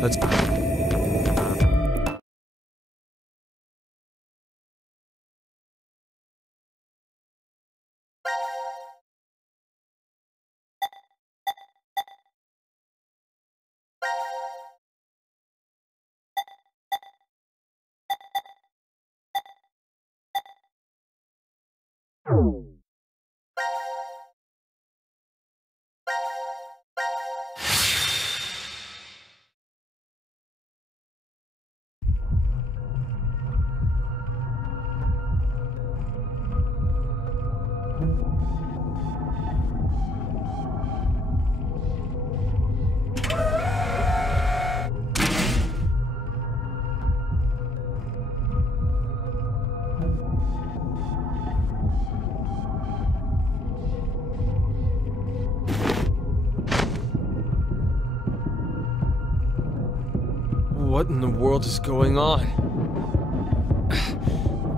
Let's... What in the world is going on?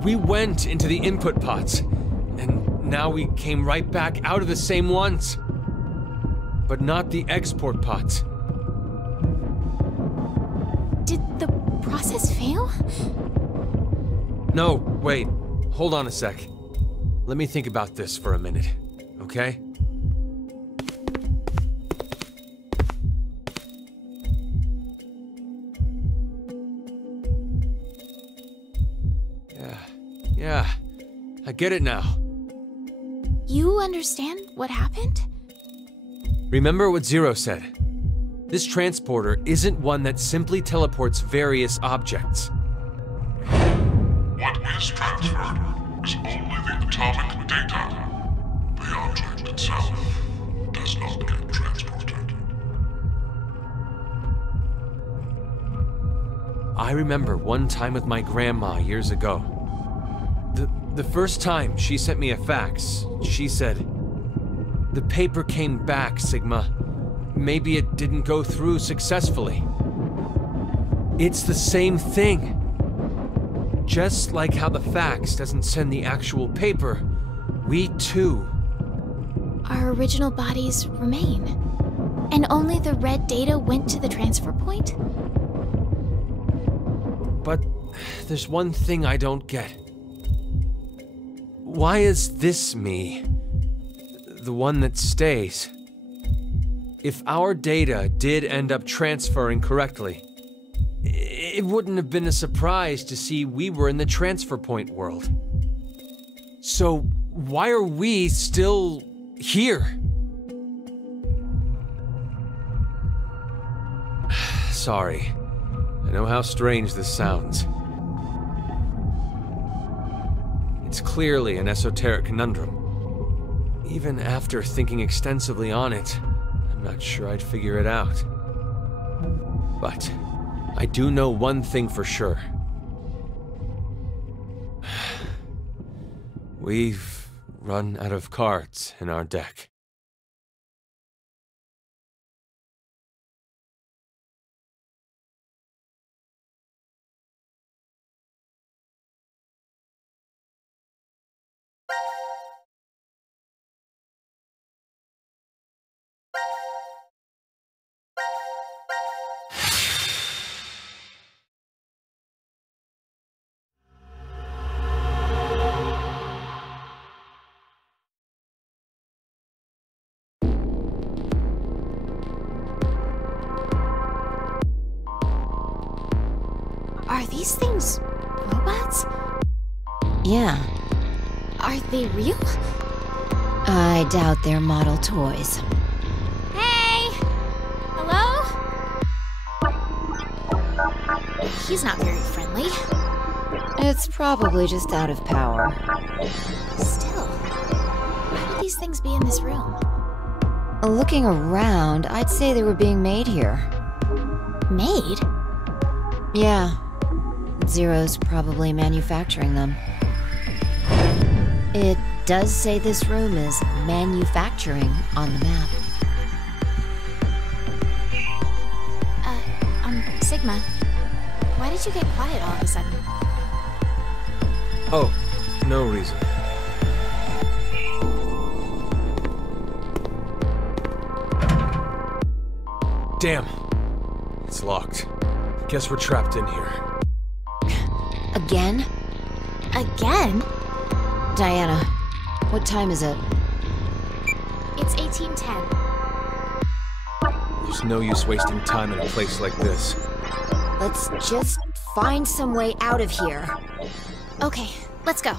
We went into the input pods, and now we came right back out of the same ones. But not the export pods. Did the process fail? No, wait. Hold on a sec. Let me think about this for a minute, okay? Yeah, I get it now. You understand what happened? Remember what Zero said. This transporter isn't one that simply teleports various objects. What is transferred is only the atomic data. The object itself does not get transported. I remember one time with my grandma years ago. The first time she sent me a fax, she said, "The paper came back, Sigma. Maybe it didn't go through successfully." It's the same thing. Just like how the fax doesn't send the actual paper, we too. Our original bodies remain. And only the red data went to the transfer point? But there's one thing I don't get. Why is this me the one that stays? If our data did end up transferring correctly, it wouldn't have been a surprise to see we were in the transfer point world. So why are we still here? Sorry. I know how strange this sounds. It's clearly an esoteric conundrum. Even after thinking extensively on it, I'm not sure I'd figure it out. But I do know one thing for sure. We've run out of cards in our deck. Are these things robots? Yeah. Are they real? I doubt they're model toys. Hey! Hello? He's not very friendly. It's probably just out of power. Still, things be in this room? Looking around, I'd say they were being made here. Made? Yeah. Zero's probably manufacturing them. It does say this room is manufacturing on the map. Sigma, why did you get quiet all of a sudden? Oh, no reason. Damn. It's locked. Guess we're trapped in here. Again? Again? Diana, what time is it? It's 1810. There's no use wasting time in a place like this. Let's just find some way out of here. Okay, let's go.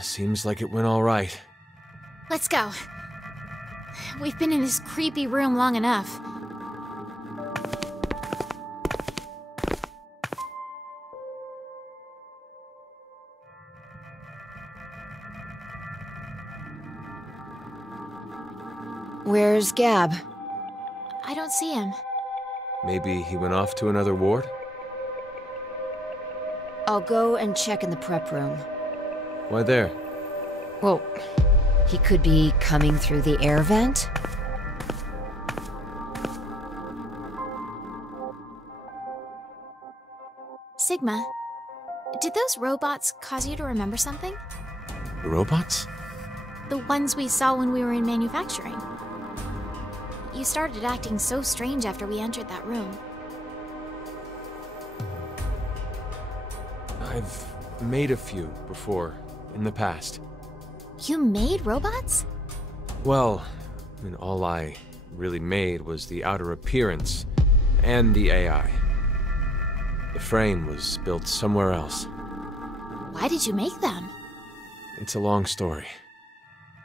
Seems like it went all right. Let's go. We've been in this creepy room long enough. Where's Gab? I don't see him. Maybe he went off to another ward? I'll go and check in the prep room. Why there? Well, he could be coming through the air vent. Sigma, did those robots cause you to remember something? The robots? The ones we saw when we were in manufacturing. You started acting so strange after we entered that room. I've made a few before, in the past. You made robots? Well, I mean, all I really made was the outer appearance and the AI. The frame was built somewhere else. Why did you make them? It's a long story.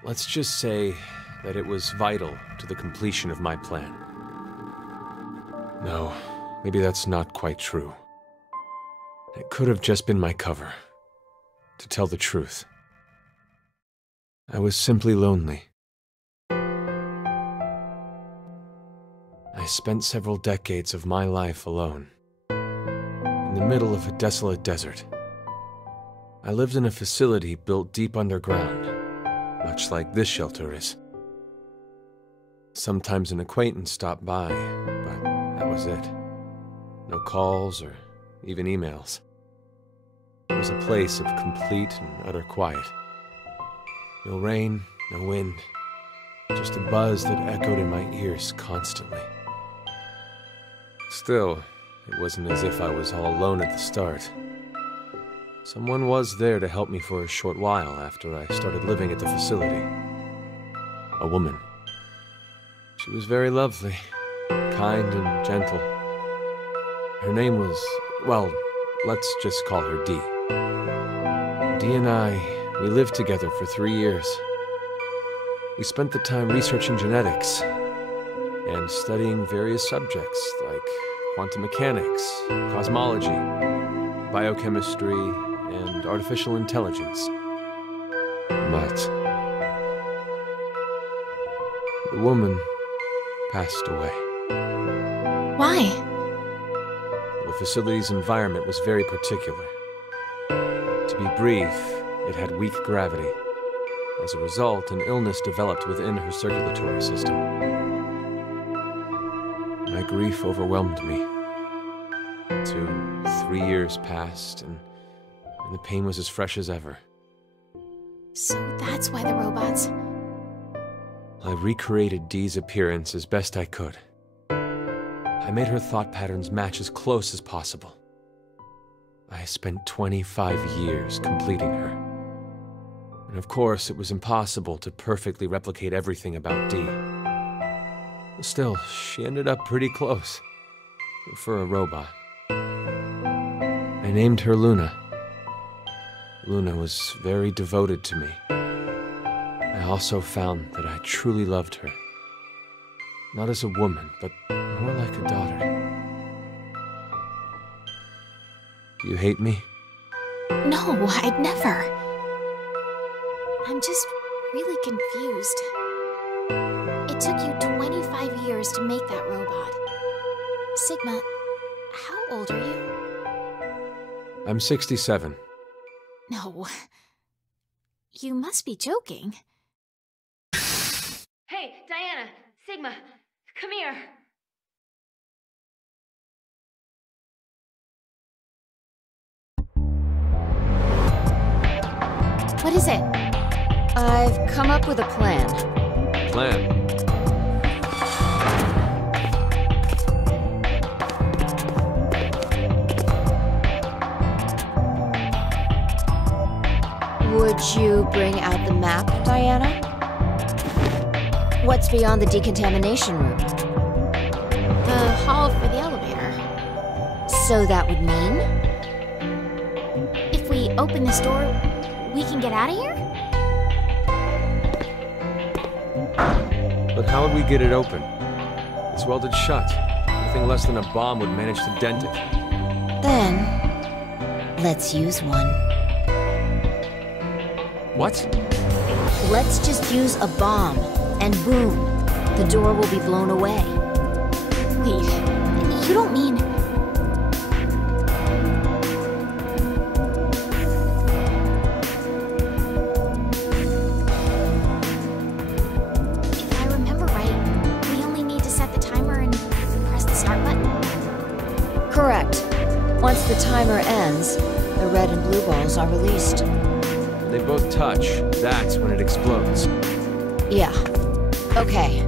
Let's just say that it was vital to the completion of my plan. No, maybe that's not quite true. It could have just been my cover. To tell the truth, I was simply lonely. I spent several decades of my life alone, in the middle of a desolate desert. I lived in a facility built deep underground, much like this shelter is. Sometimes an acquaintance stopped by, but that was it. No calls or even emails. It was a place of complete and utter quiet. No rain, no wind, just a buzz that echoed in my ears constantly. Still, it wasn't as if I was all alone at the start. Someone was there to help me for a short while after I started living at the facility. A woman. She was very lovely, kind and gentle. Her name was, well, let's just call her Dee. Dee and I, we lived together for 3 years. We spent the time researching genetics and studying various subjects like quantum mechanics, cosmology, biochemistry, and artificial intelligence. But the woman passed away. Why? The facility's environment was very particular. To be brief, it had weak gravity. As a result, an illness developed within her circulatory system. My grief overwhelmed me. 3 years passed, and the pain was as fresh as ever. So that's why the robots... I recreated Dee's appearance as best I could. I made her thought patterns match as close as possible. I spent 25 years completing her. And of course, it was impossible to perfectly replicate everything about Dee. Still, she ended up pretty close. For a robot. I named her Luna. Luna was very devoted to me. I also found that I truly loved her. Not as a woman, but more like a daughter. Do you hate me? No, I'd never. I'm just really confused. It took you 25 years to make that robot. Sigma, how old are you? I'm 67. No. You must be joking. Hey, Diana! Sigma! Come here! What is it? I've come up with a plan. Plan? Would you bring out the map, Diana? What's beyond the decontamination room? The hall for the elevator. So that would mean? If we open this door, We can get out of here? But how would we get it open? It's welded shut. Nothing less than a bomb would manage to dent it. Then, let's use one. What? Let's just use a bomb, and boom, the door will be blown away. Wait, you don't mean... If I remember right, we only need to set the timer and press the start button? Correct. Once the timer ends, the red and blue balls are released. When they both touch, that's when it explodes. Yeah. Okay.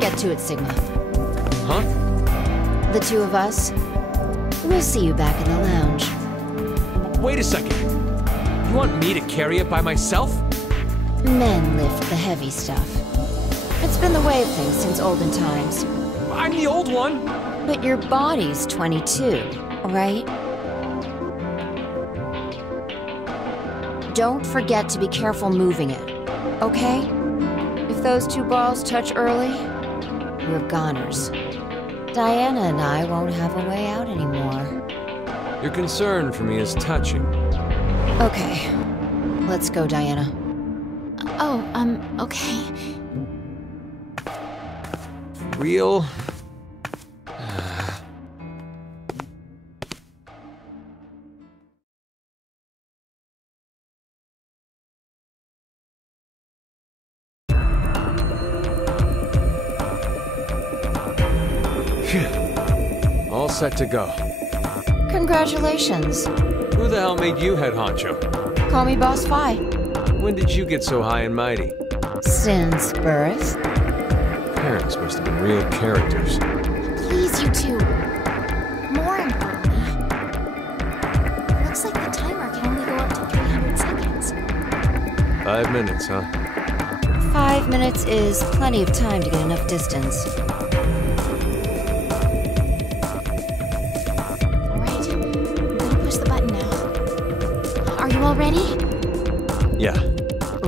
Get to it, Sigma. Huh? The two of us, we'll see you back in the lounge. Wait a second. You want me to carry it by myself? Men lift the heavy stuff. It's been the way of things since olden times. I'm the old one. But your body's 22, right? Don't forget to be careful moving it, okay? If those two balls touch early, we're goners. Diana and I won't have a way out anymore. Your concern for me is touching. Okay. Let's go, Diana. Oh, okay. Real? All set to go. Congratulations. Who the hell made you head honcho? Call me Boss Fi. When did you get so high and mighty? Since birth. Parents must have been real characters. Please, you two. More importantly, looks like the timer can only go up to 300 seconds. 5 minutes, huh? 5 minutes is plenty of time to get enough distance. Alright, I'm gonna push the button now. Are you all ready? Yeah.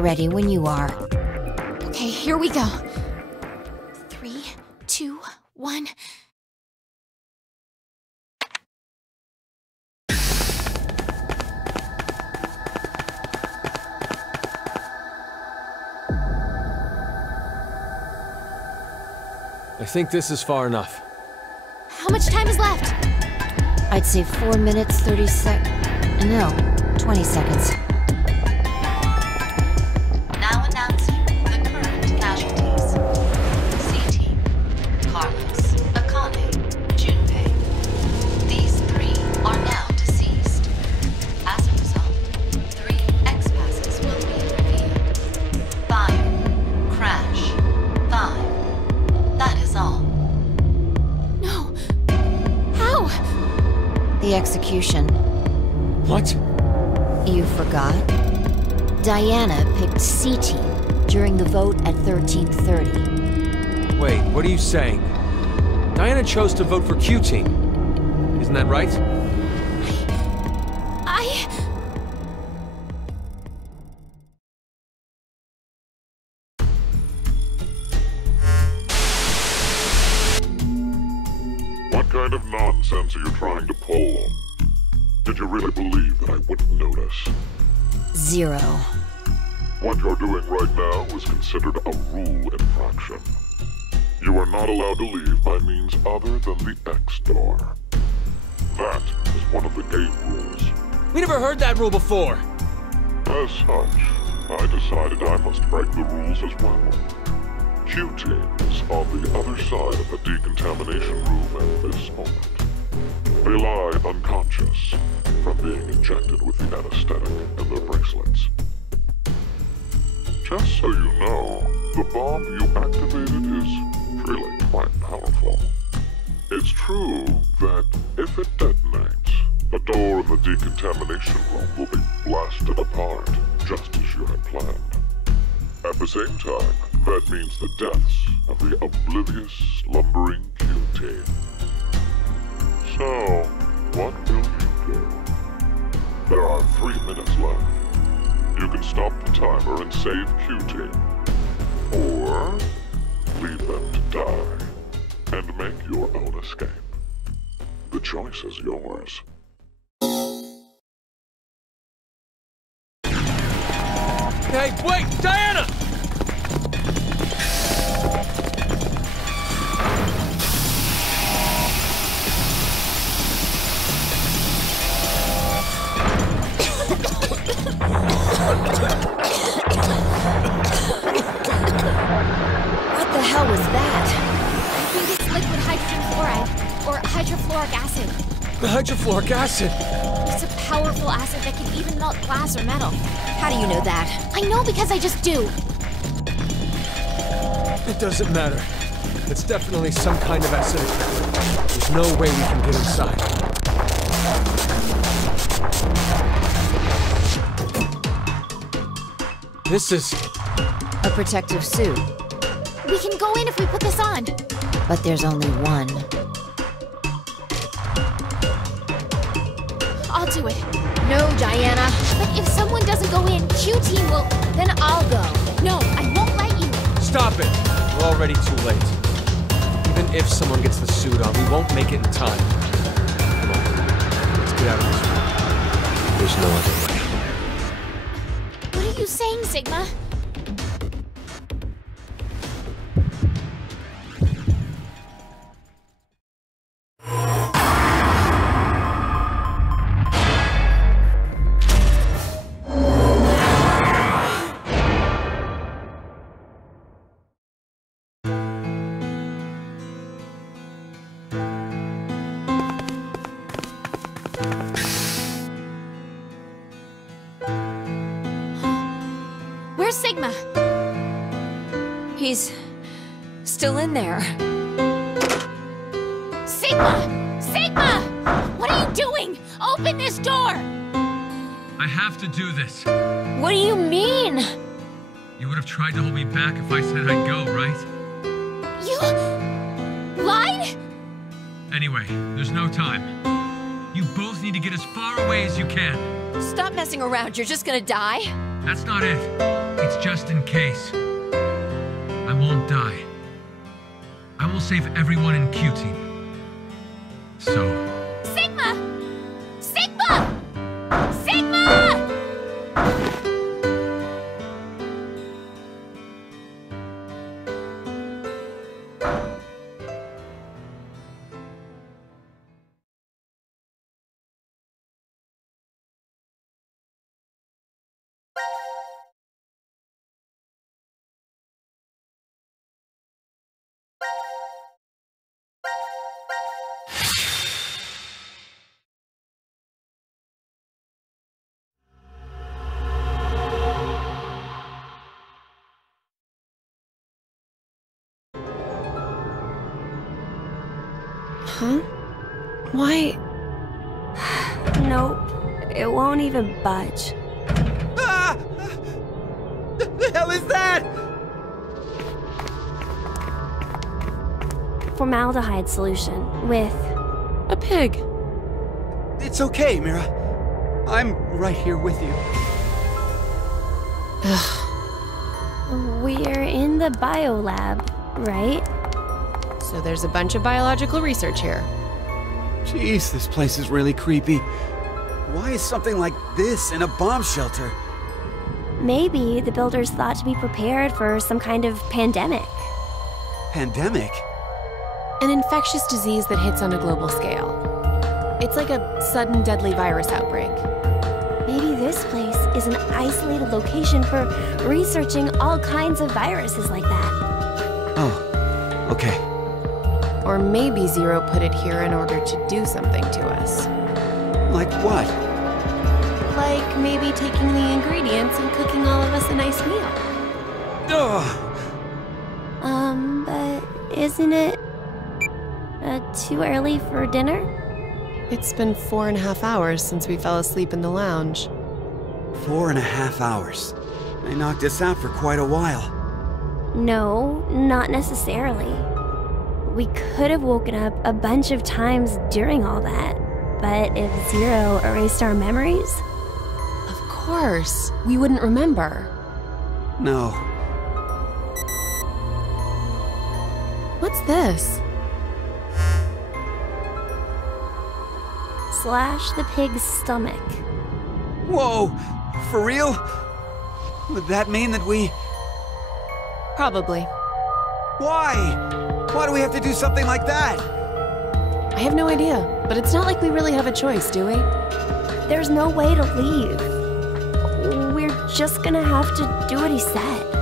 Ready when you are. Okay, here we go. 3, 2, 1. I think this is far enough. How much time is left? I'd say 4 minutes, 30 No, 20 seconds. Now announcing the current casualties. C-Team, Carlos, Akane, Junpei. These 3 are now deceased. As a result, 3 X-passes will be revealed. Fire, crash, 5. That is all. No. How? The execution. What? You forgot? Diana picked C-Team during the vote at 13:30. Wait, what are you saying? Diana chose to vote for Q-Team. Isn't that right? I... What kind of nonsense are you trying to pull? Did you really believe that I wouldn't notice? 0. What you're doing right now is considered a rule infraction. You are not allowed to leave by means other than the X door. That is one of the game rules. We never heard that rule before. As such, I decided I must break the rules as well. Q-Team is on the other side of the decontamination room at this moment. They lie unconscious from being injected with the anesthetic in their bracelets. Just so you know, the bomb you activated is really quite powerful. It's true that if it detonates, the door in the decontamination room will be blasted apart, just as you had planned. At the same time, that means the deaths of the oblivious, slumbering Q-Team. So, what will you do? There are 3 minutes left. you can stop the timer and save Q-Team. Or leave them to die and make your own escape. The choice is yours. Hey, wait! Diana! What the hell was that? I think it's liquid hydrogen fluoride, or hydrofluoric acid. The hydrofluoric acid! It's a powerful acid that can even melt glass or metal. How do you know that? I know because I just do. It doesn't matter. It's definitely some kind of acidic liquid. There's no way we can get inside. This is... A protective suit. We can go in if we put this on. But there's only one. I'll do it. No, Diana. But if someone doesn't go in, Q-Team will... Then I'll go. No, I won't let you. Stop it! We're already too late. Even if someone gets the suit on, we won't make it in time. Come on, let's get out of this room. There's no other way. What are you saying, Sigma? Where's Sigma? He's still in there. Sigma! Sigma! What are you doing? Open this door! I have to do this. What do you mean? You would have tried to hold me back if I said I'd go, right? You... lied? Anyway, there's no time. You both need to get as far away as you can. Stop messing around. You're just gonna die? That's not it. It's just in case. I won't die. I will save everyone in Q-Team. So... Sigma! Sigma! Sigma! Huh? Why? Nope. It won't even budge. Ah! The hell is that? Formaldehyde solution with a pig. It's okay, Mira. I'm right here with you. We're in the biolab, right? So there's a bunch of biological research here. Jeez, this place is really creepy. Why is something like this in a bomb shelter? Maybe the builders thought to be prepared for some kind of pandemic. Pandemic? An infectious disease that hits on a global scale. It's like a sudden deadly virus outbreak. Maybe this place is an isolated location for researching all kinds of viruses like that. Oh, okay. Or maybe Zero put it here in order to do something to us. Like what? Like maybe taking the ingredients and cooking all of us a nice meal. Ugh. But isn't it too early for dinner? It's been 4.5 hours since we fell asleep in the lounge. 4.5 hours. They knocked us out for quite a while. No, not necessarily. We could have woken up a bunch of times during all that, but if Zero erased our memories... Of course. We wouldn't remember. No. What's this? Slash the pig's stomach. Whoa! For real? Would that mean that we... Probably. Why? Why do we have to do something like that? I have no idea, but it's not like we really have a choice, do we? There's no way to leave. We're just gonna have to do what he said.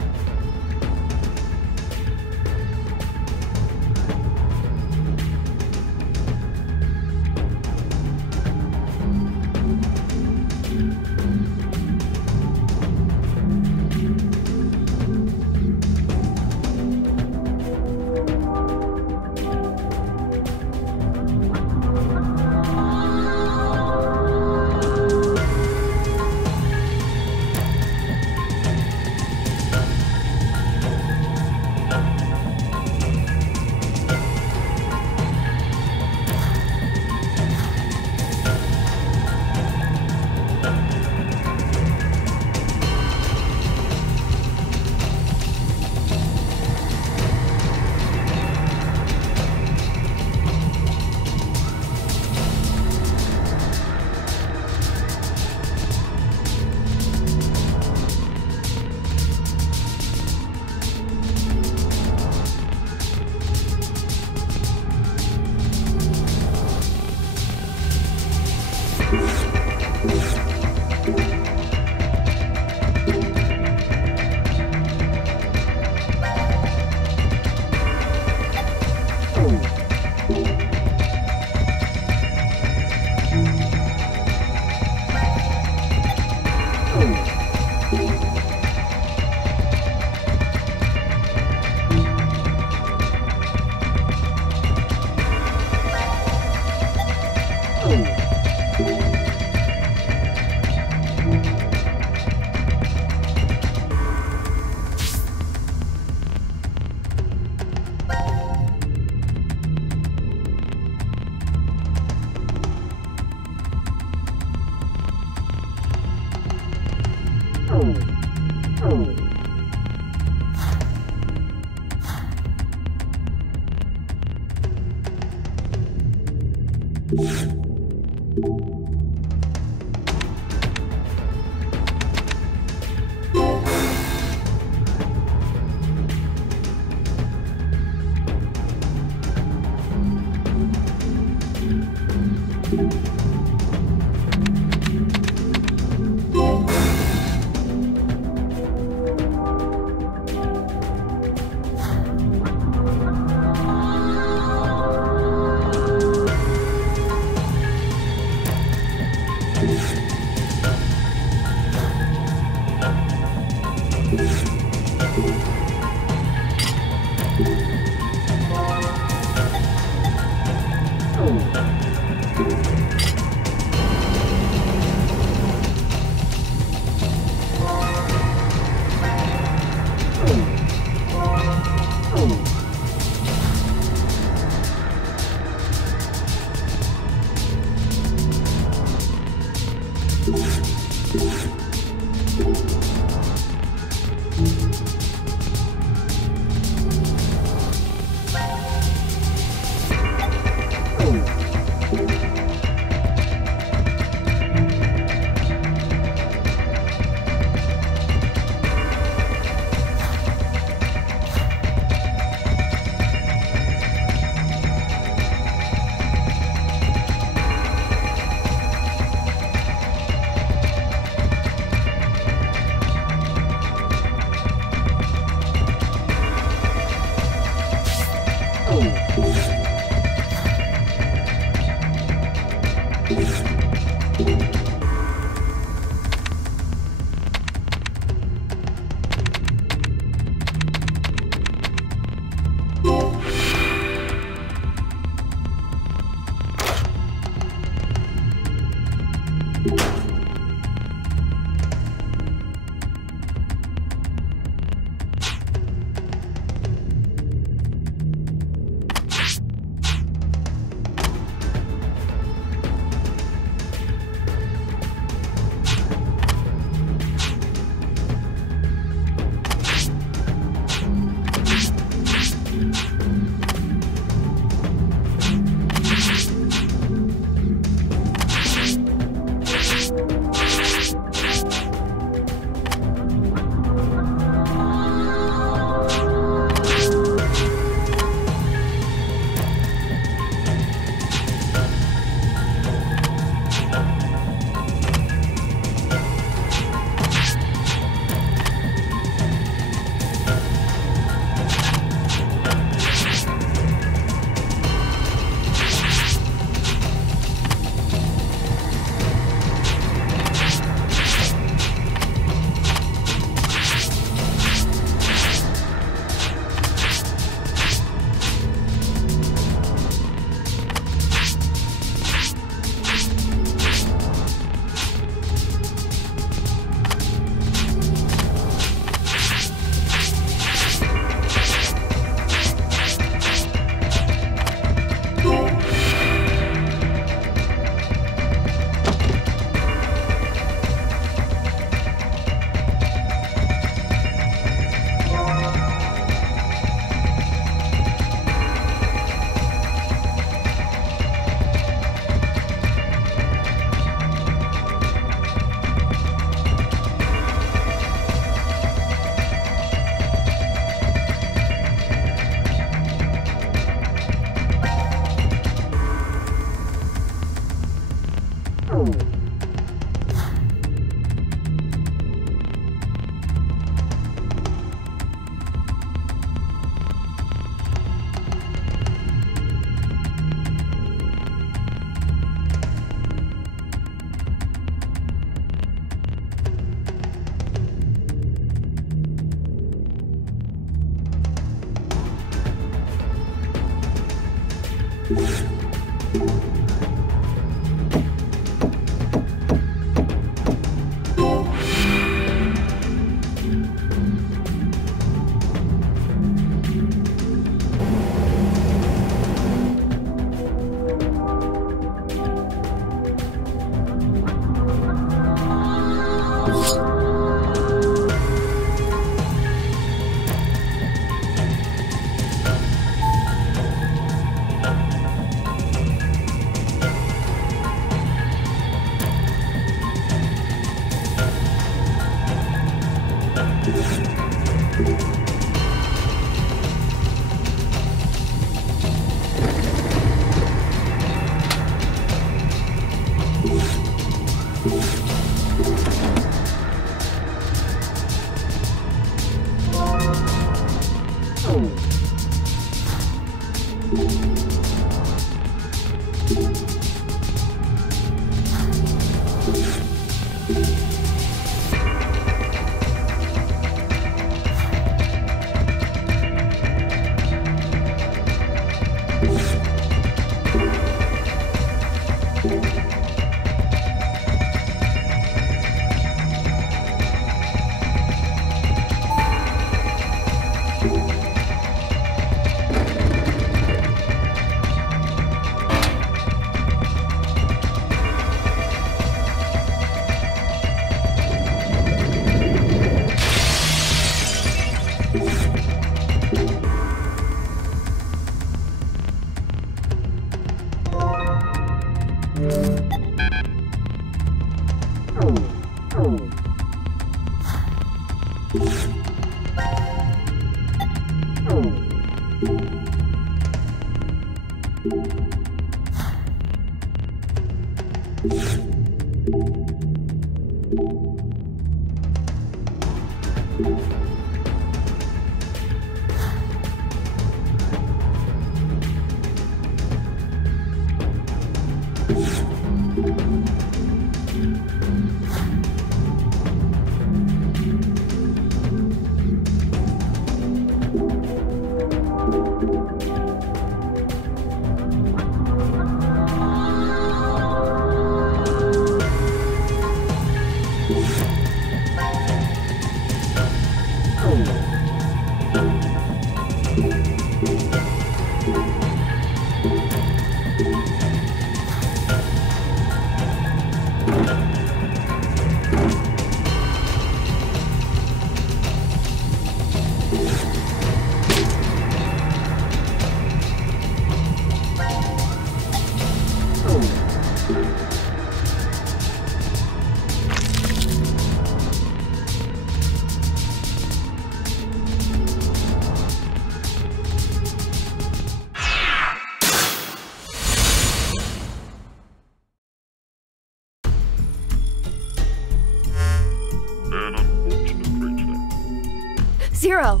Zero.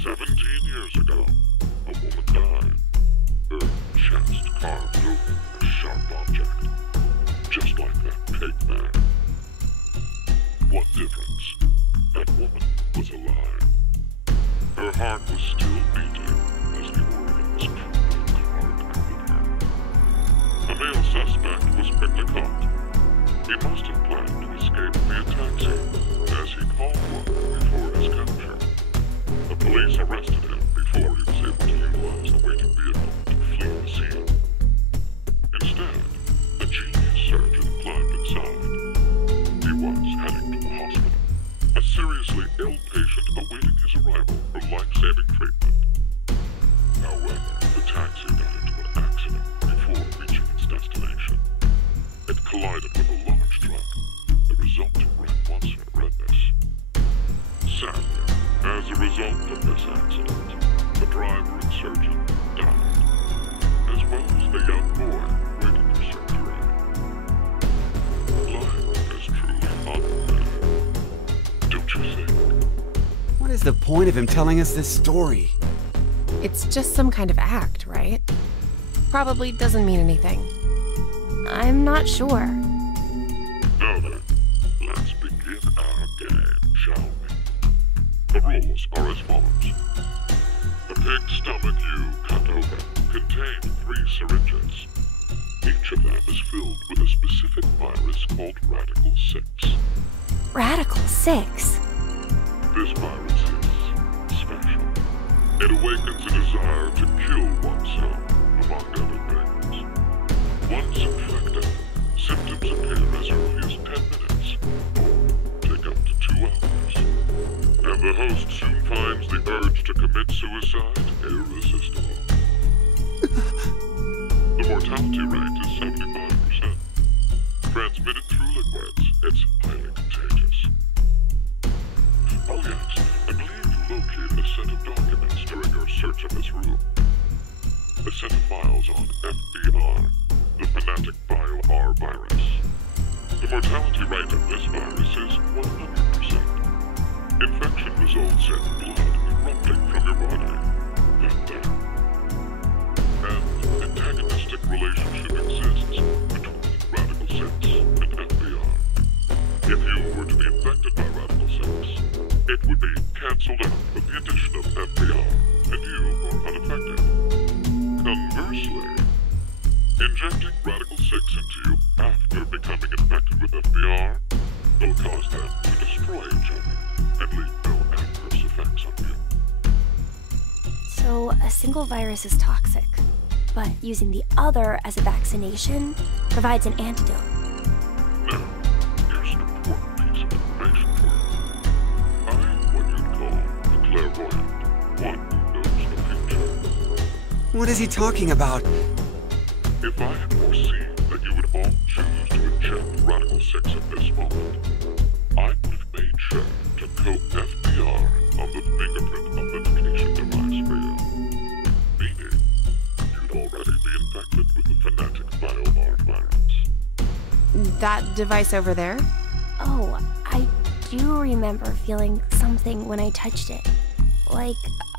17 years ago, a woman died. Her chest carved open with a sharp object, just like that pig man. One difference, that woman was alive. Her heart was still beating as the organs carved out of her. The male suspect was quickly caught. He must have planned to escape via taxi, as he called one before his capture. The police arrested him before he was able to utilize the waiting vehicle to flee the scene. Instead, the genius surgeon climbed inside. He was heading to the hospital, a seriously ill patient awaiting his arrival for life-saving treatment. However, the taxi got into an accident before reaching its destination. It collided with a large truck. The resulting wreck was horrendous. Sadly, as a result of this accident, the driver and surgeon died, as well as the young boy waiting for surgery. Life is truly unfair, don't you think? What is the point of him telling us this story? It's just some kind of act, right? Probably doesn't mean anything. I'm not sure. Now then, let's begin our game, shall we? The rules are as follows. The pig stomach you cut open contained 3 syringes. Each of them is filled with a specific virus called Radical 6. Radical 6? This virus is special. It awakens a desire to kill oneself, among other things. Once infected, symptoms appear as early as 10 minutes, or take up to 2 hours. And the host soon finds the urge to commit suicide irresistible. The mortality rate is 75%. Transmitted through liquids, it's highly contagious. Oh yes, I believe you located a set of documents during your search of this room. A set of files on FBR, the Fanatic Bio-R virus. The mortality rate of this virus is 100%. Infection results in blood erupting from your body, then death. An antagonistic relationship exists between Radical 6 and FBR. If you were to be infected by Radical 6, it would be cancelled out with the addition of FBR, and you are unaffected. Conversely, injecting Radical 6 into you after becoming infected with FBR will cause them to destroy each other and leave no adverse effects on you. So a single virus is toxic, but using the other as a vaccination provides an antidote. Now, here's an important piece of information for you. I'm what you'd call a clairvoyant, one who knows the future. What is he talking about? If I had foreseen that you would all choose to inject Radical 6 at this moment, I would have made sure to coat FBR on the fingerprint authentication device for you. Meaning, you'd already be infected with the Fanatic Bio-R virus. That device over there? Oh, I do remember feeling something when I touched it. Like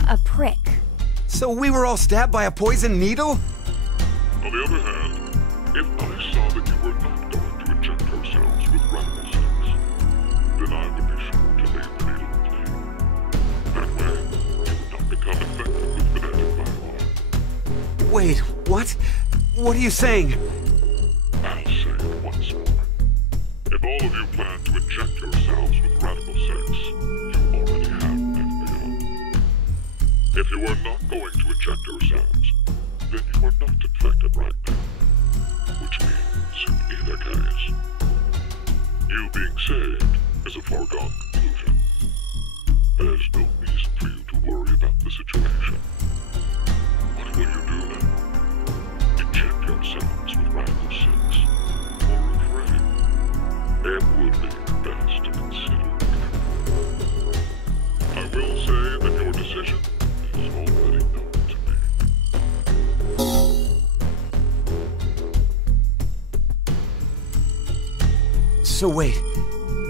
a prick. So we were all stabbed by a poison needle? On the other hand, if I saw that you were not going to inject yourselves with Radical 6, then I would be sure to leave the needle clean. That way, you would not become infected with Fanatic Bio-R. Wait, what? What are you saying? I'll say it once more. If all of you plan to inject yourselves with Radical 6, you already have FBR. If you are not going to inject yourselves, then you are not infected right now. Which means, in either case, you being saved is a foregone conclusion. There's no reason for you to worry about the situation. What will you do now? Inject yourselves with Radical 6, or refrain? It would be best to consider carefully. I will say that your decision is already known to me. So wait,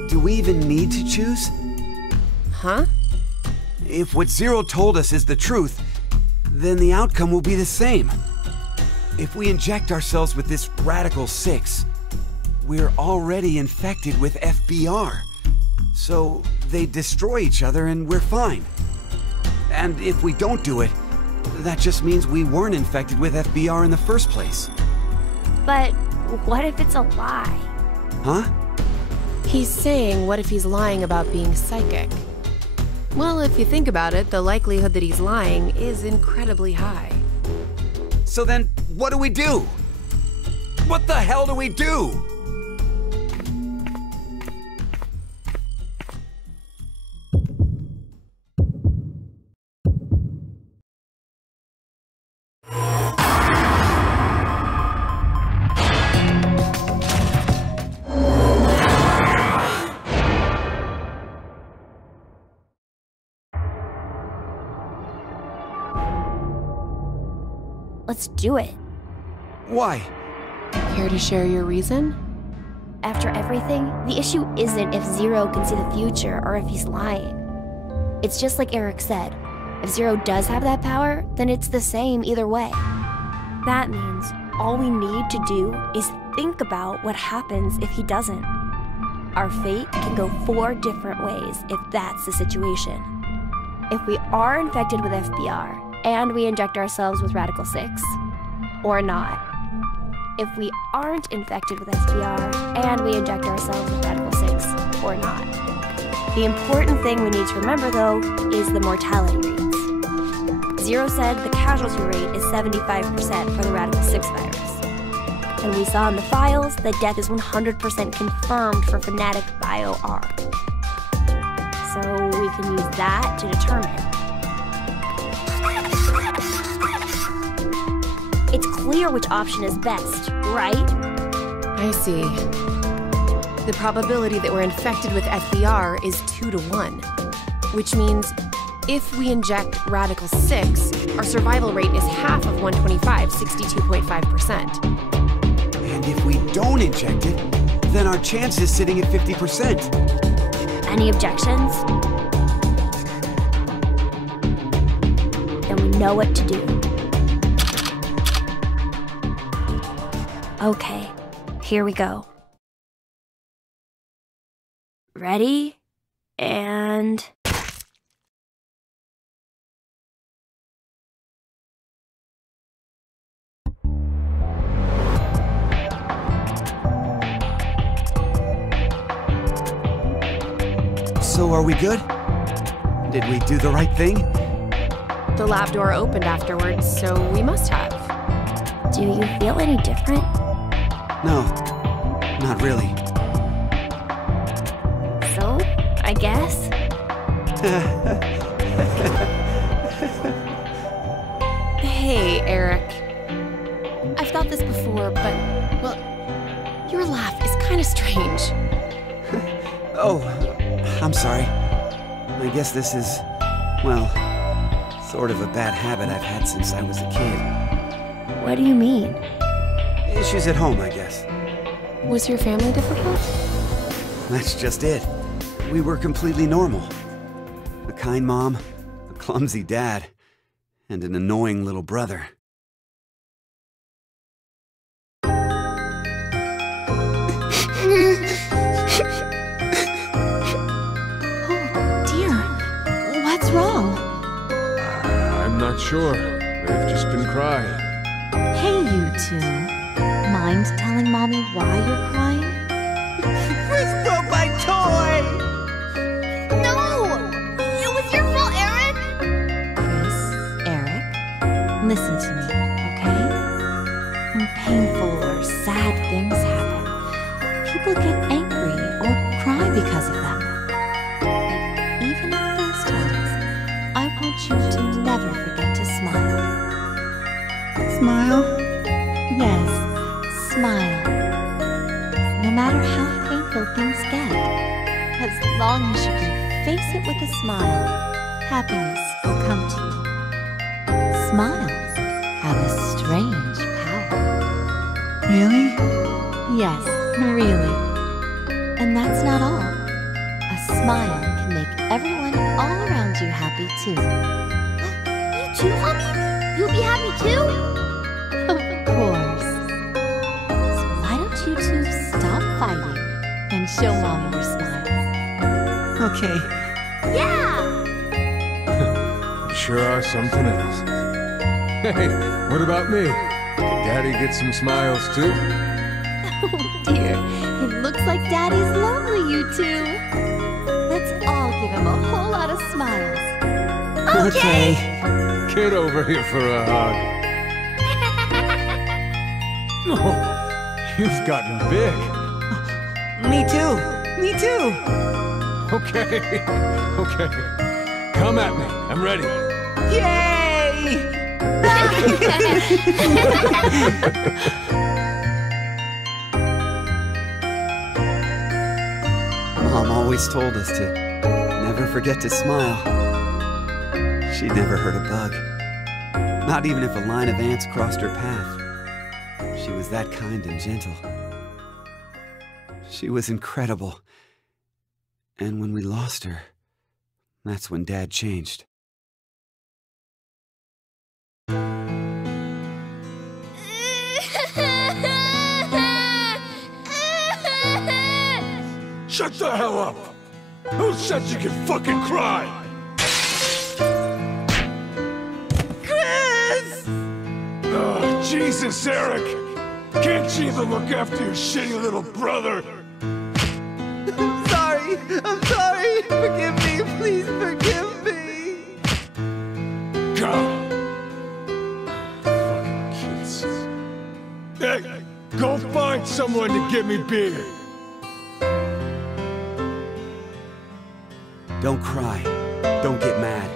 do we even need to choose? Huh? If what Zero told us is the truth, then the outcome will be the same. If we inject ourselves with this Radical 6, we're already infected with FBR. So they destroy each other and we're fine. And if we don't do it, that just means we weren't infected with FBR in the first place. But what if it's a lie? Huh? He's saying, what if he's lying about being psychic? Well, if you think about it, the likelihood that he's lying is incredibly high. So then, what do we do? What the hell do we do? Let's do it. Why? Care to share your reason? After everything, the issue isn't if Zero can see the future or if he's lying. It's just like Eric said. If Zero does have that power, then it's the same either way. That means all we need to do is think about what happens if he doesn't. Our fate can go 4 different ways if that's the situation. If we are infected with FBR, and we inject ourselves with Radical 6. Or not. If we aren't infected with SPR, and we inject ourselves with Radical 6. Or not. The important thing we need to remember, though, is the mortality rates. Zero said the casualty rate is 75% for the Radical 6 virus. And we saw in the files that death is 100% confirmed for Fnatic Bio-R. So we can use that to determine. It's clear which option is best, right? I see. The probability that we're infected with FBR is 2 to 1, which means if we inject Radical 6, our survival rate is half of 125, 62.5%. And if we don't inject it, then our chance is sitting at 50%. Any objections? Then we know what to do. Okay, here we go. Ready? And... So are we good? Did we do the right thing? The lab door opened afterwards, so we must have. Do you feel any different? No, not really. So, I guess? Hey, Eric. I've thought this before, but, well, your laugh is kind of strange. Oh, I'm sorry. I guess this is, well, sort of a bad habit I've had since I was a kid. What do you mean? Issues at home, I guess. Was your family difficult? That's just it. We were completely normal. A kind mom, a clumsy dad, and an annoying little brother. What's wrong? I'm not sure. They've just been crying. Hey, you two. Mind telling Mommy why you're crying? Chris broke my toy! No! It was your fault, Eric! Chris, Eric, listen to me, okay? When painful or sad things happen, people get angry or cry because of them. But even at those times, I want you to never forget to smile. Smile? Yes, smile. No matter how painful things get, as long as you can face it with a smile, happiness will come to you. Smiles have a strange power. Really? Yes, really. And that's not all. A smile can make everyone all around you happy too. You too, Mommy? You'll be happy too? Of course. So why don't you two stop fighting and show Mommy your smiles? Okay. Yeah! You sure are something else. Hey, what about me? Can Daddy get some smiles too? Oh dear, it looks like Daddy's lonely, you two. Let's all give him a whole lot of smiles. Okay. Get over here for a hug. Oh, you've gotten big. Me too. Me too. Okay, okay. Come at me. I'm ready. Yay! Mom always told us to never forget to smile. She never hurt a bug. Not even if a line of ants crossed her path. She was that kind and gentle. She was incredible. And when we lost her, that's when Dad changed. Shut the hell up! Who said you could fucking cry? Chris! Jesus, Eric! Can't you even look after your shitty little brother? I'm sorry! I'm sorry! Forgive me! Please forgive me! God! Fucking kids. Hey, go find someone to get me beer! Don't cry. Don't get mad.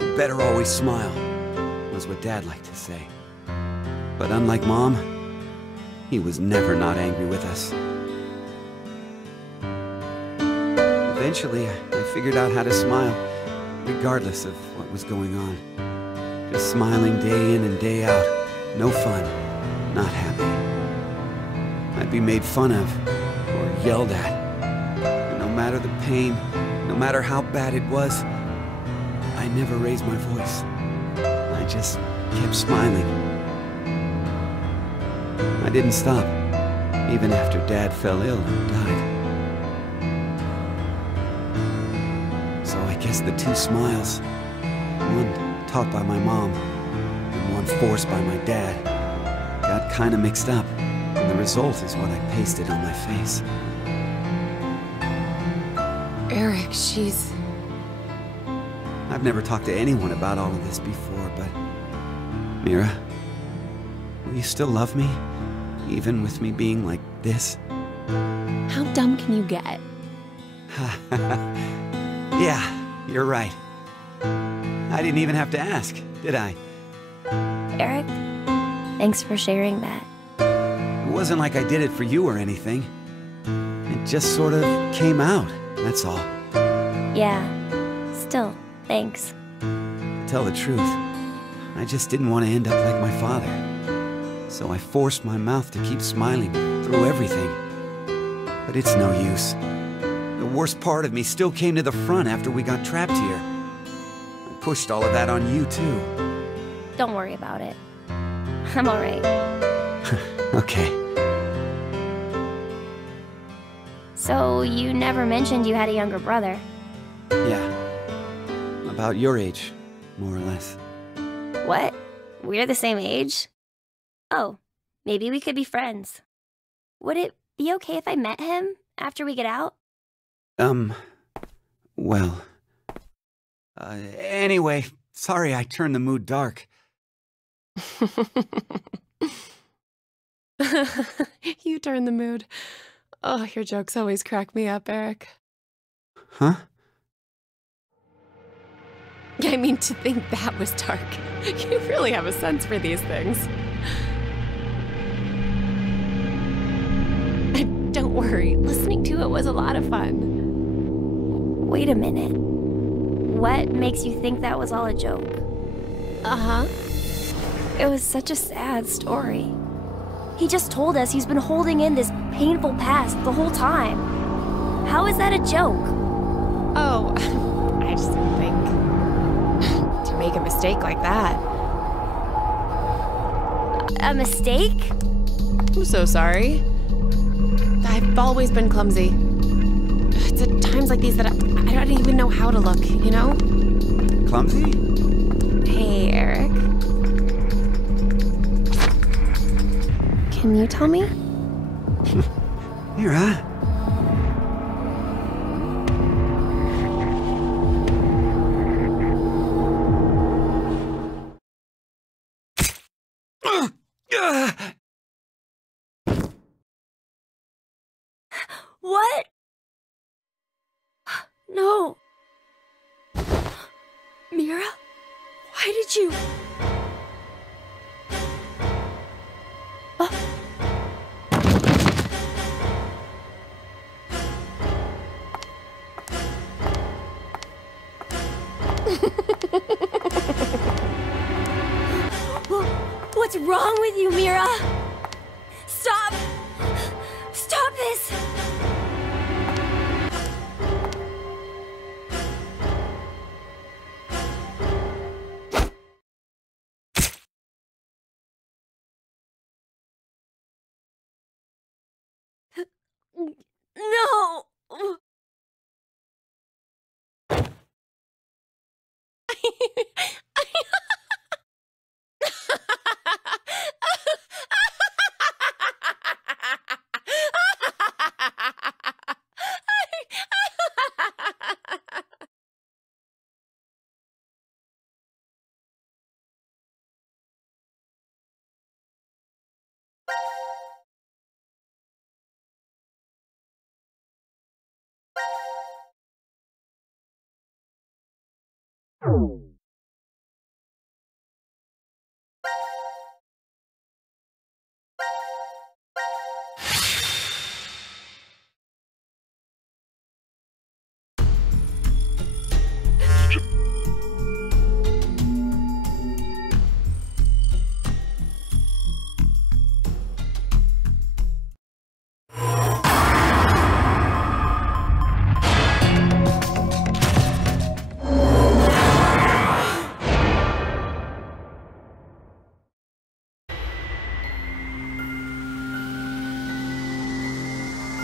You better always smile, was what Dad liked to say. But unlike Mom, he was never not angry with us. Eventually, I figured out how to smile, regardless of what was going on. Just smiling day in and day out. No fun, not happy. I'd be made fun of, or yelled at. And no matter the pain, no matter how bad it was, I never raised my voice. I just kept smiling. I didn't stop, even after Dad fell ill and died. So I guess the two smiles, one taught by my mom and one forced by my dad, got kinda mixed up, and the result is what I pasted on my face. Eric, she's... I've never talked to anyone about all of this before, but... Mira, will you still love me? Even with me being like this? How dumb can you get? Yeah, you're right. I didn't even have to ask, did I? Eric, thanks for sharing that. It wasn't like I did it for you or anything. It just sort of came out, that's all. Yeah, still, thanks. To tell the truth, I just didn't want to end up like my father. So I forced my mouth to keep smiling through everything. But it's no use. The worst part of me still came to the front after we got trapped here. I pushed all of that on you, too. Don't worry about it. I'm alright. Okay. So, you never mentioned you had a younger brother. Yeah. About your age, more or less. What? We're the same age? Oh, maybe we could be friends. Would it be okay if I met him after we get out? Well... anyway, sorry I turned the mood dark. You turn the mood. Oh, your jokes always crack me up, Eric. Huh? I mean, to think that was dark. You really have a sense for these things. Don't worry, listening to it was a lot of fun. Wait a minute. What makes you think that was all a joke? Uh-huh. It was such a sad story. He just told us he's been holding in this painful past the whole time. How is that a joke? Oh, I just didn't think to make a mistake like that. A mistake? I'm so sorry. I've always been clumsy. It's at times like these that I don't even know how to look, you know? Clumsy? Hey, Eric. Can you tell me? Mira? What? No. Mira? Why did you... What's wrong with you, Mira? Stop! Stop this! No!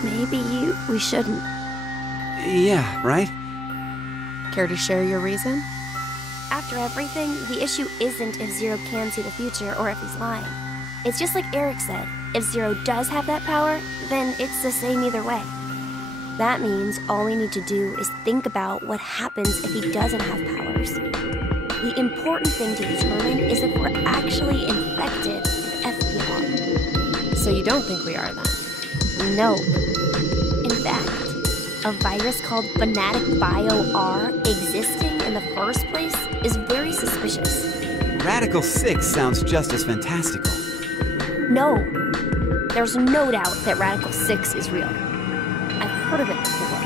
Maybe we shouldn't. Yeah, right? Care to share your reason? After everything, the issue isn't if Zero can see the future or if he's lying. It's just like Eric said, if Zero does have that power, then it's the same either way. That means all we need to do is think about what happens if he doesn't have powers. The important thing to determine is if we're actually infected with FPR. So you don't think we are then? No. In fact, a virus called Fanatic Bio R existing in the first place is very suspicious. Radical 6 sounds just as fantastical. No. There's no doubt that Radical 6 is real. I've heard of it before.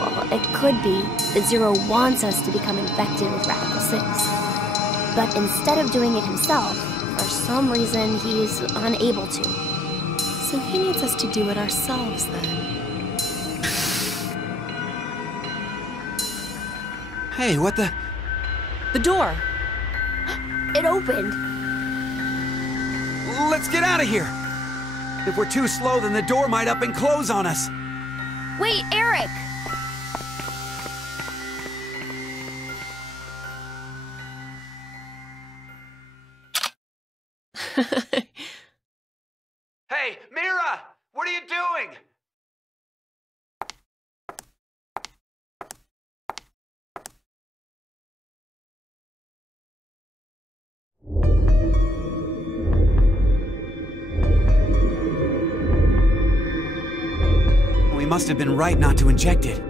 Well, it could be that Zero wants us to become infected with Radical 6. But instead of doing it himself, for some reason he's unable to. So he needs us to do it ourselves then. Hey, what the? The door! It opened! Let's get out of here! If we're too slow, then the door might up and close on us. Wait, Eric! Hey, Mira! What are you doing? We must have been right not to inject it.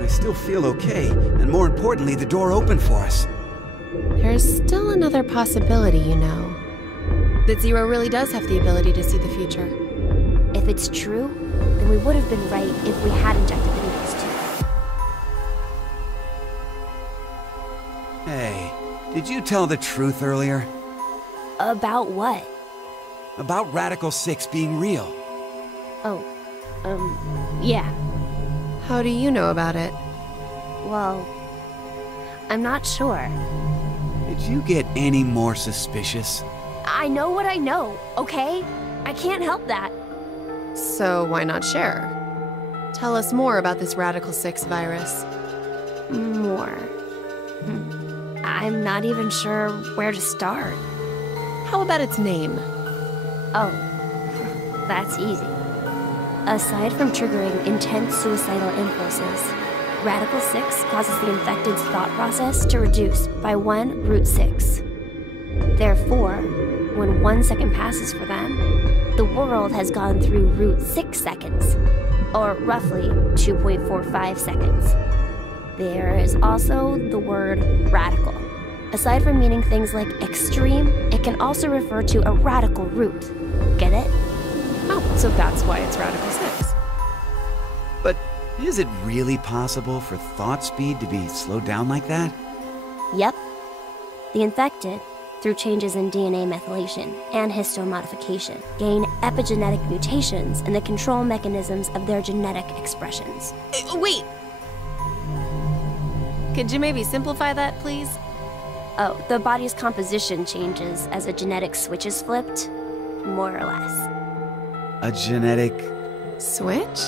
I still feel okay, and more importantly, the door opened for us. There's still another possibility, you know. That Zero really does have the ability to see the future. If it's true, then we would have been right if we had injected the needles too. Hey, did you tell the truth earlier? About what? About Radical 6 being real. Oh, yeah. How do you know about it? Well, I'm not sure. Did you get any more suspicious? I know what I know, okay? I can't help that. So why not share? Tell us more about this Radical 6 virus. More? I'm not even sure where to start. How about its name? Oh, that's easy. Aside from triggering intense suicidal impulses, Radical 6 causes the infected's thought process to reduce by 1√6. Therefore, when 1 second passes for them, the world has gone through √6 seconds, or roughly 2.45 seconds. There is also the word radical. Aside from meaning things like extreme, it can also refer to a radical root. Get it? Oh, so that's why it's Radical 6. But is it really possible for thought speed to be slowed down like that? Yep. The infected, through changes in DNA methylation and histomodification, gain epigenetic mutations in the control mechanisms of their genetic expressions. Wait! Could you maybe simplify that, please? Oh, the body's composition changes as a genetic switch is flipped, more or less. A genetic... switch?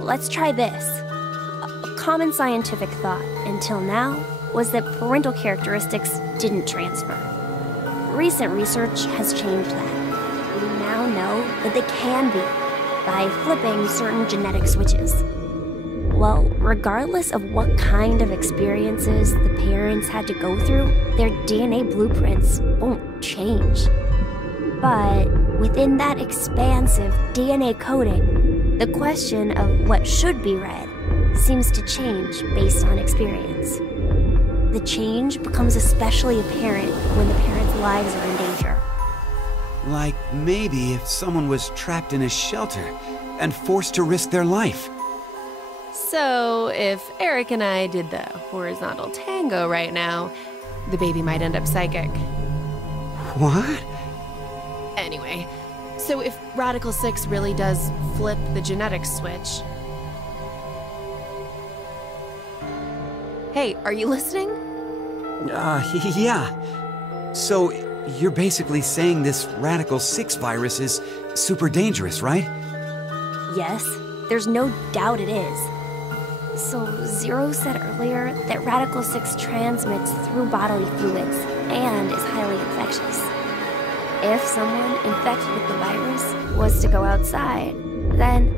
Let's try this. A common scientific thought, until now, was that parental characteristics didn't transfer. Recent research has changed that. We now know that they can be, by flipping certain genetic switches. Well, regardless of what kind of experiences the parents had to go through, their DNA blueprints won't change. But within that expansive DNA coding, the question of what should be read seems to change based on experience. The change becomes especially apparent when the parents' lives are in danger. Like maybe if someone was trapped in a shelter and forced to risk their life. So, if Eric and I did the horizontal tango right now, the baby might end up psychic. What? Anyway, so if Radical 6 really does flip the genetics switch... Hey, are you listening? Yeah. So, you're basically saying this Radical 6 virus is super dangerous, right? Yes, there's no doubt it is. So, Zero said earlier that Radical 6 transmits through bodily fluids and is highly infectious. If someone infected with the virus was to go outside, then...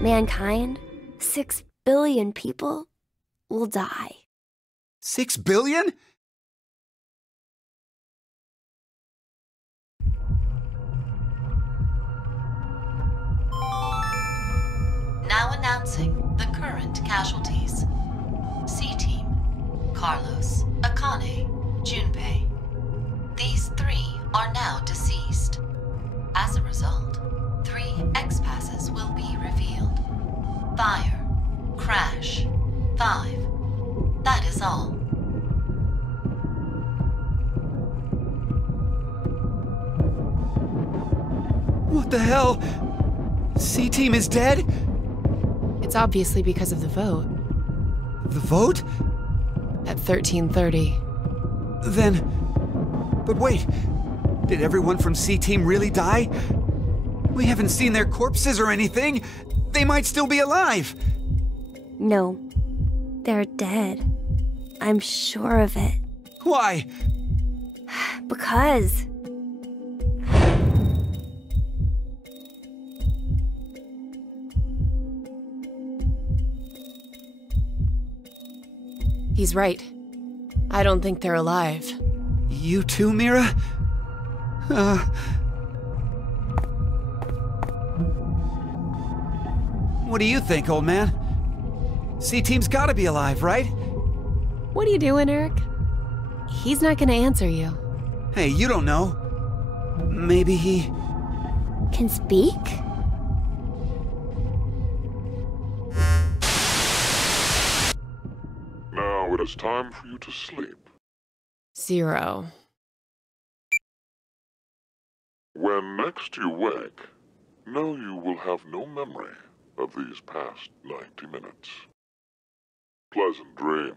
mankind, 6 billion people, will die. 6 billion? Now announcing the current casualties. C-Team, Carlos, Akane, Junpei. These 3 are now deceased. As a result, 3 X-passes will be revealed. Fire, crash, 5. That is all. What the hell? C-Team is dead? It's obviously because of the vote. The vote? At 13:30. Then... But wait, did everyone from C-Team really die? We haven't seen their corpses or anything. They might still be alive. No, they're dead. I'm sure of it. Why? Because... He's right. I don't think they're alive. You too, Mira? What do you think, old man? C-Team's gotta be alive, right? What are you doing, Eric? He's not gonna answer you. Hey, you don't know. Maybe he... can speak? Now it is time for you to sleep. 0. When next you wake, know you will have no memory of these past 90 minutes. Pleasant dreams.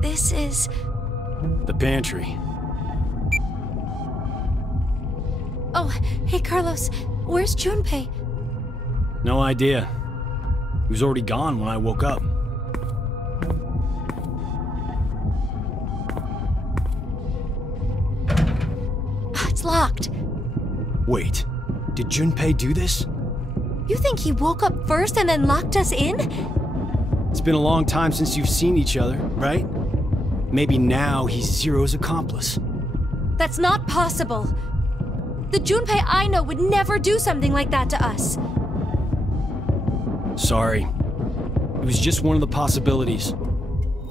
This is... the pantry. Oh, hey Carlos, where's Junpei? No idea. He was already gone when I woke up. It's locked. Wait, did Junpei do this? You think he woke up first and then locked us in? It's been a long time since you've seen each other, right? Maybe now he's Zero's accomplice. That's not possible. The Junpei I know would never do something like that to us. Sorry. It was just one of the possibilities.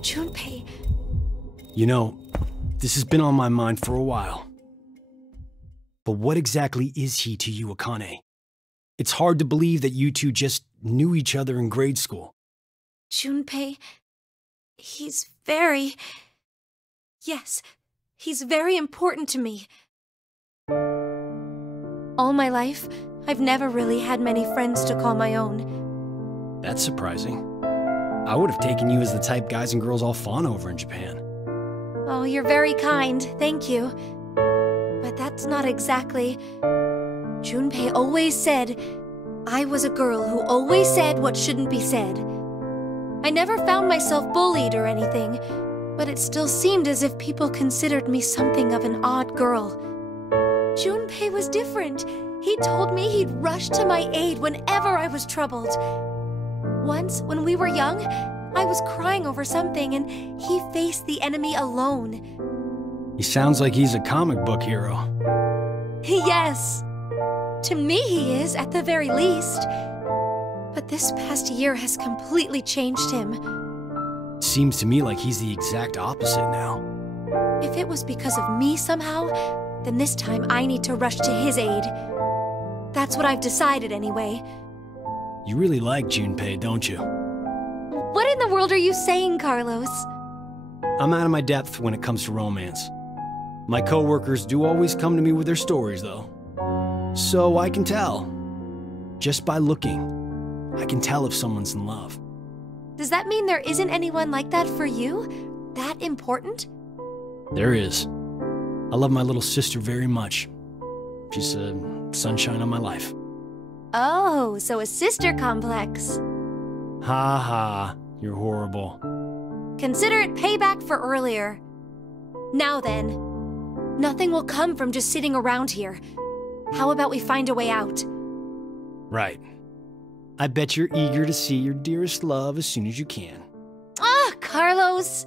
Junpei... You know, this has been on my mind for a while. But what exactly is he to you, Akane? It's hard to believe that you two just knew each other in grade school. Junpei... he's very... Yes, he's very important to me. All my life, I've never really had many friends to call my own. That's surprising. I would have taken you as the type guys and girls all fawn over in Japan. Oh, you're very kind, thank you. But that's not exactly... Junpei always said I was a girl who always said what shouldn't be said. I never found myself bullied or anything, but it still seemed as if people considered me something of an odd girl. Junpei was different. He told me he'd rush to my aid whenever I was troubled. Once, when we were young, I was crying over something and he faced the enemy alone. He sounds like he's a comic book hero. Yes. To me he is, at the very least. But this past year has completely changed him. It seems to me like he's the exact opposite now. If it was because of me somehow, then this time I need to rush to his aid. That's what I've decided anyway. You really like Junpei, don't you? What in the world are you saying, Carlos? I'm out of my depth when it comes to romance. My coworkers do always come to me with their stories, though. So I can tell. Just by looking, I can tell if someone's in love. Does that mean there isn't anyone like that for you? That important? There is. I love my little sister very much. She's a sunshine on my life. Oh, so a sister complex. Ha ha, you're horrible. Consider it payback for earlier. Now then, nothing will come from just sitting around here. How about we find a way out? Right. I bet you're eager to see your dearest love as soon as you can. Ah, Carlos!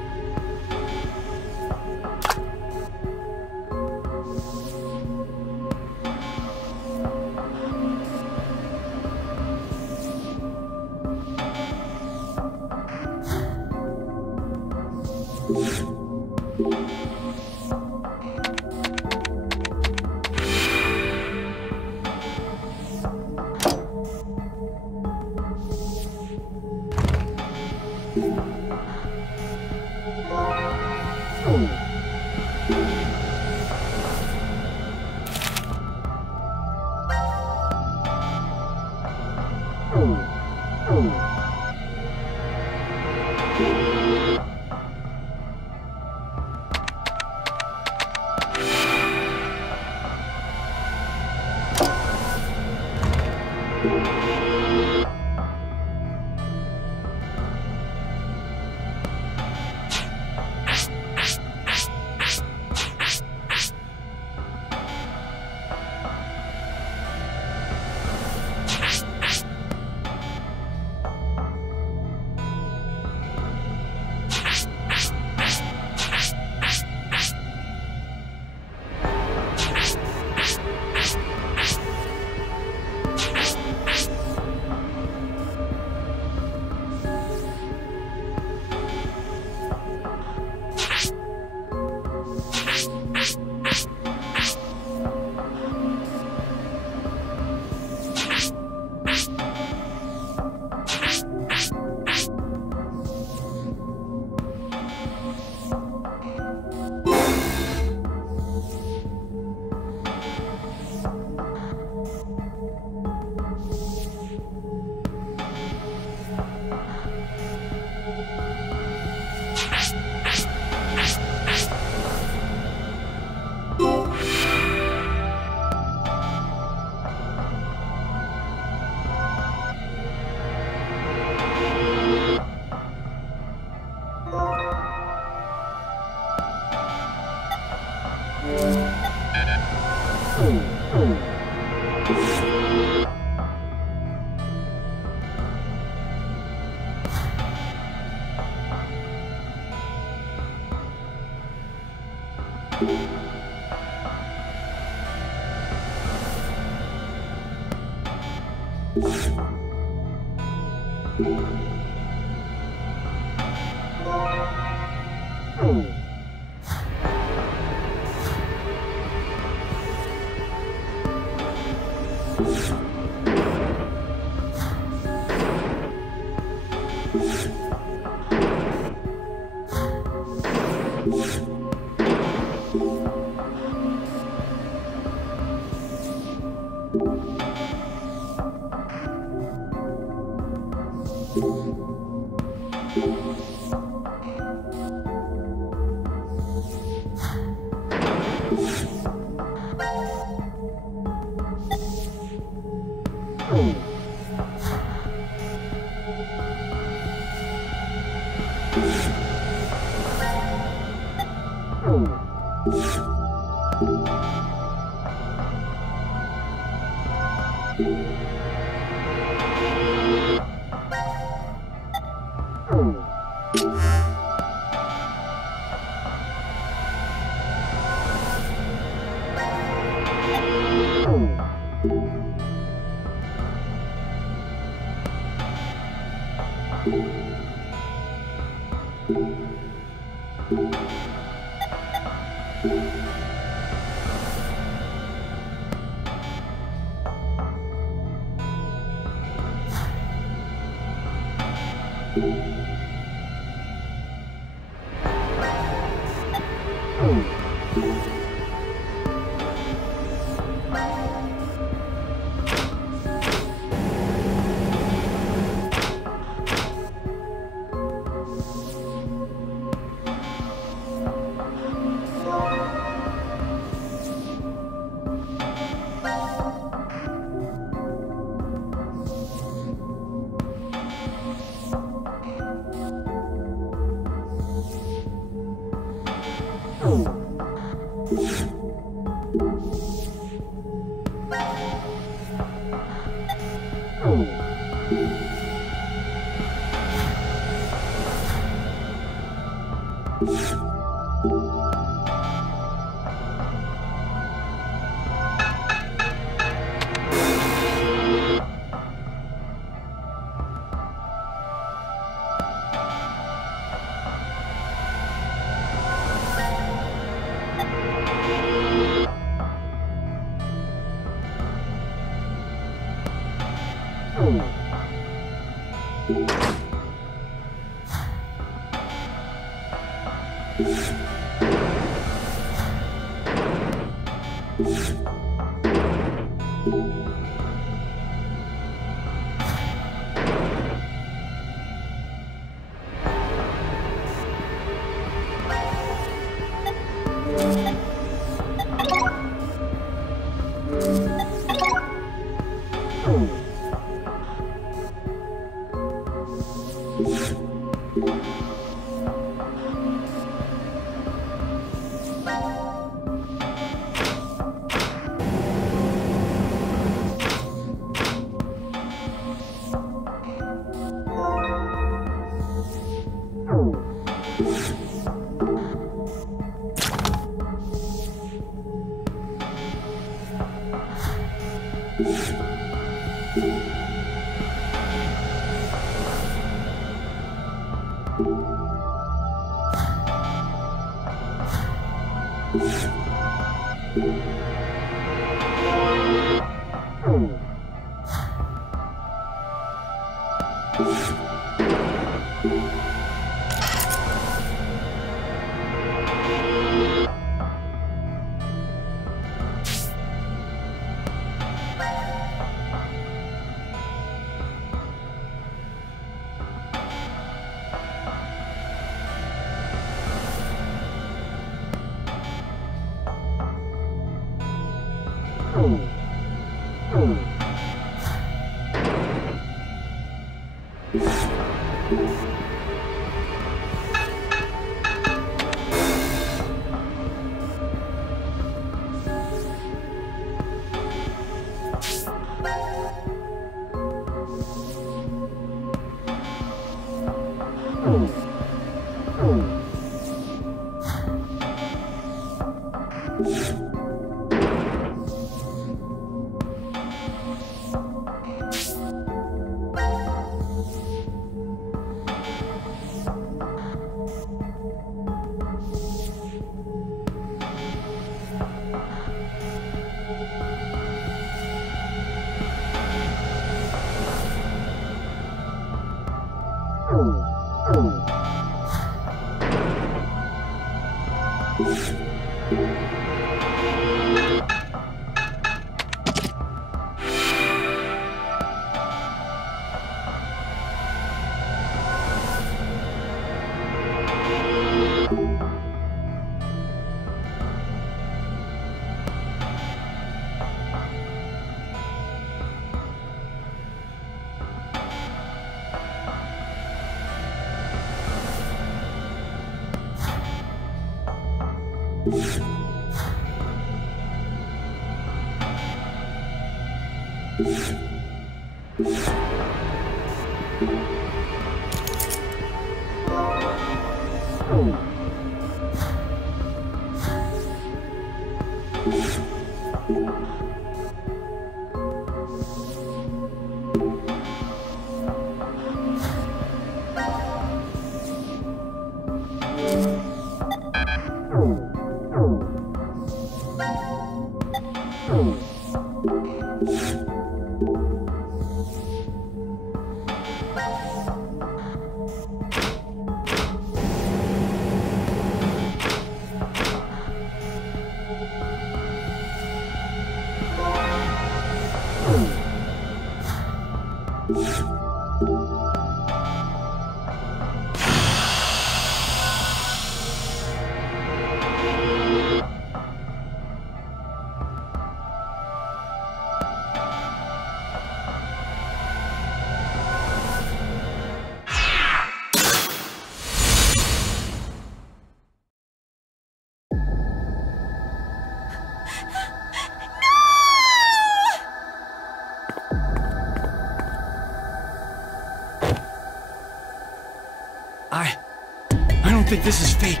I don't think this is fake.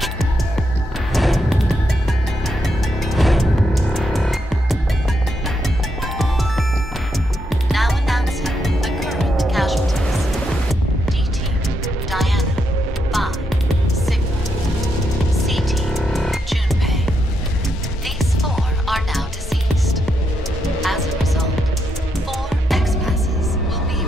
Now announcing the current casualties. D-Team, Diana, Bai, Sigma. C-Team, Junpei. These 4 are now deceased. As a result, 4 X-passes will be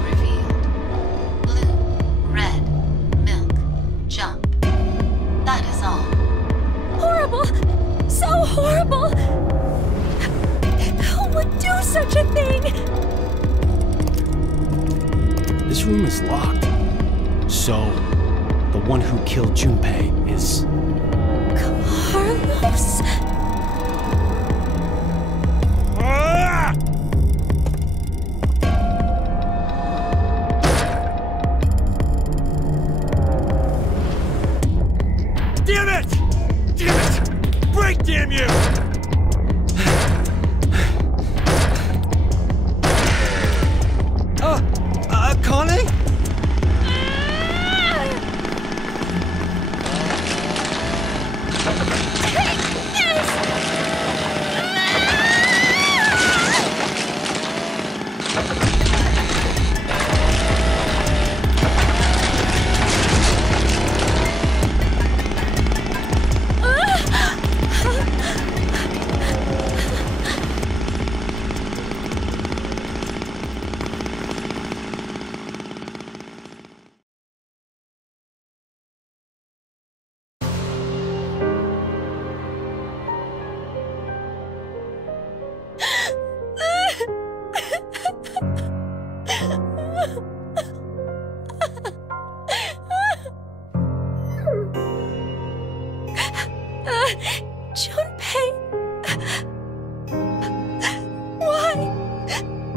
This room is locked. So, the one who killed Junpei is... Carlos? Damn it! Damn it! Break, damn you! Connie? Junpei!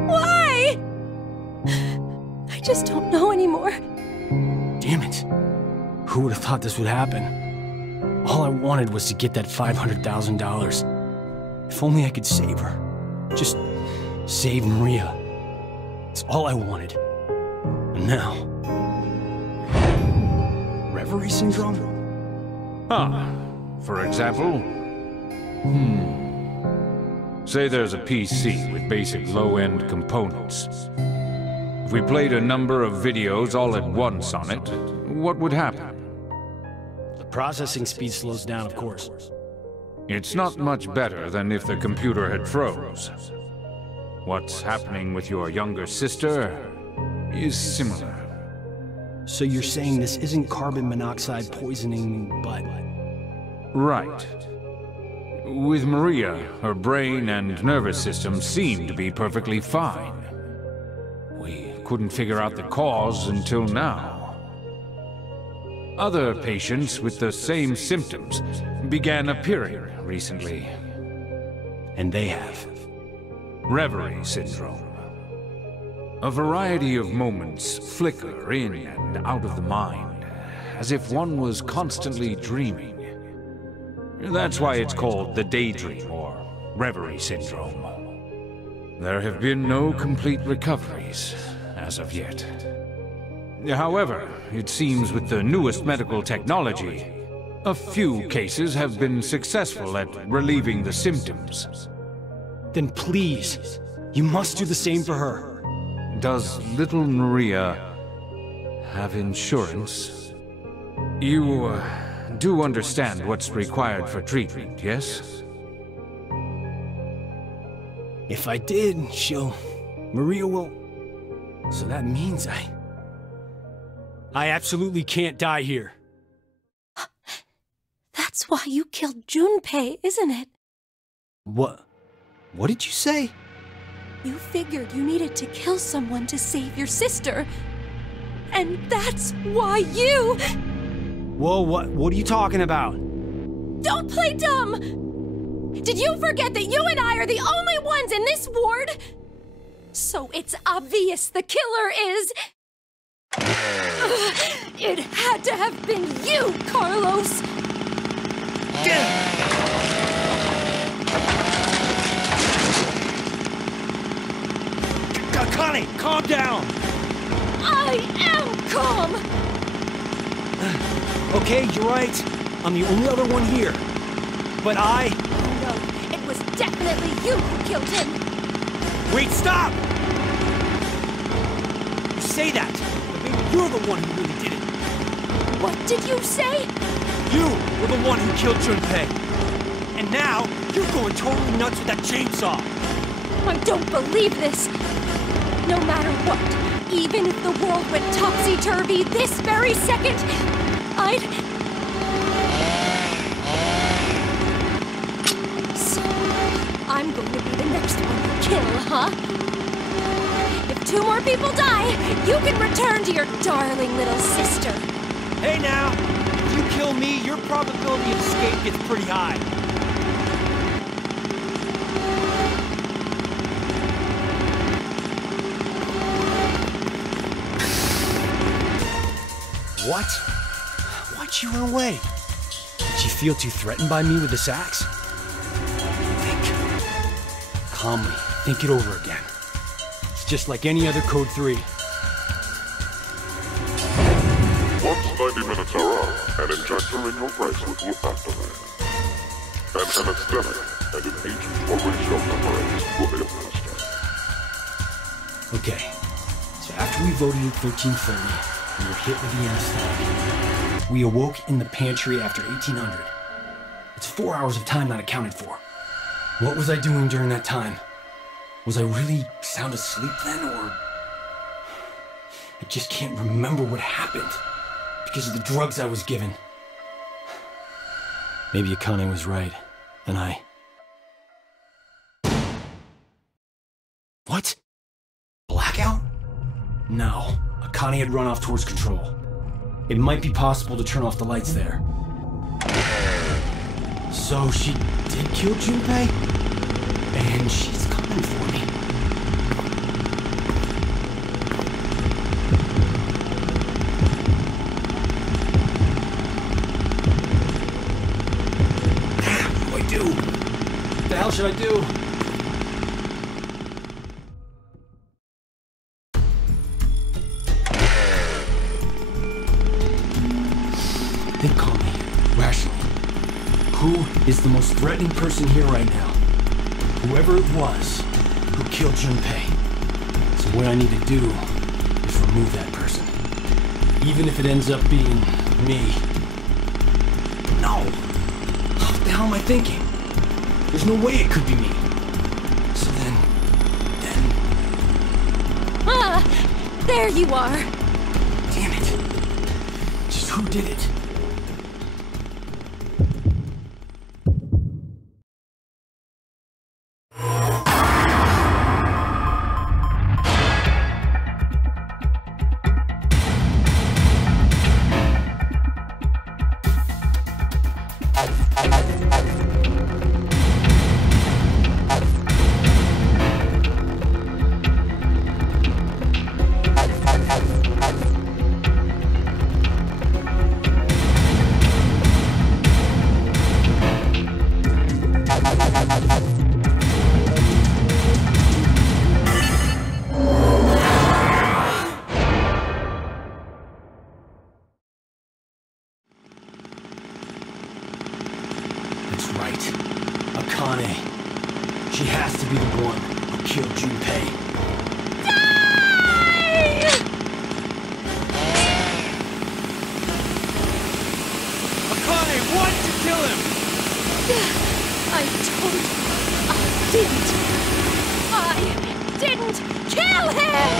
Why? I just don't know anymore. Damn it. Who would have thought this would happen? All I wanted was to get that $500,000. If only I could save her. Just save Maria. It's all I wanted. And now... Reverie syndrome? For example? Say there's a PC with basic low-end components. If we played a number of videos all at once on it, what would happen? The processing speed slows down, of course. It's not much better than if the computer had froze. What's happening with your younger sister is similar. So you're saying this isn't carbon monoxide poisoning, but... Right. With Maria, her brain and nervous system seemed to be perfectly fine. We couldn't figure out the cause until now. Other patients with the same symptoms began appearing recently. And they have? Reverie syndrome. A variety of moments flicker in and out of the mind, as if one was constantly dreaming. That's why it's called the daydream or reverie syndrome. There have been no complete recoveries as of yet. However, it seems with the newest medical technology, a few cases have been successful at relieving the symptoms. Then please, you must do the same for her. Does little Maria have insurance? You do understand what's required for treatment, yes? If I did, Maria will... So that means I absolutely can't die here. That's why you killed Junpei, isn't it? What did you say? You figured you needed to kill someone to save your sister. And that's why you... Whoa, what are you talking about? Don't play dumb! Did you forget that you and I are the only ones in this ward? So it's obvious the killer is... It had to have been you, Carlos! Connie, calm down! I am calm! Okay, you're right. I'm the only other one here. But Oh no, it was definitely you who killed him! Wait, stop! You say that, but maybe you're the one who really did it. What did you say? You were the one who killed Junpei. And now, you're going totally nuts with that chainsaw. I don't believe this. No matter what, even if the world went topsy-turvy this very second, So, I'm going to be the next one to kill, huh? 2 more people die, you can return to your darling little sister. Hey now, if you kill me, your probability of escape gets pretty high. What? Why'd you run away? Did you feel too threatened by me with this axe? Think. Calmly, think it over again. It's just like any other Code 3. Once 90 minutes are up, an injector in your bracelet will activate. An anesthetic and an agent or ratio memory will be administered. Okay, so after we voted at 1330, we were hit with the anesthetic. We awoke in the pantry after 1800. It's 4 hours of time not accounted for. What was I doing during that time? Was I really sound asleep then, or... I just can't remember what happened because of the drugs I was given. Maybe Akane was right, and I... What? Blackout? No. Akane had run off towards control. It might be possible to turn off the lights there. So she did kill Junpei? And she's coming for me. What do I do? What the hell should I do? Think calmly, rationally. Who is the most threatening person here right now? Whoever it was who killed Junpei. So what I need to do is remove that person. Even if it ends up being me. No! What the hell am I thinking? There's no way it could be me. So then... Ah! There you are! Damn it. Just who did it? That's right. Akane. She has to be the one who killed Junpei. Akane, why did you kill him? I told you I didn't kill him!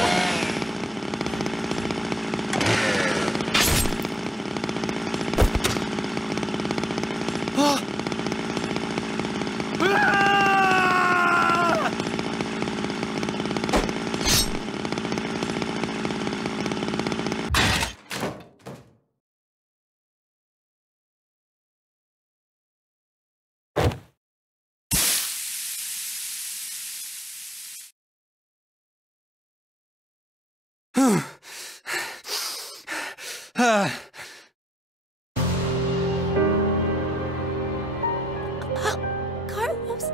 Carlos,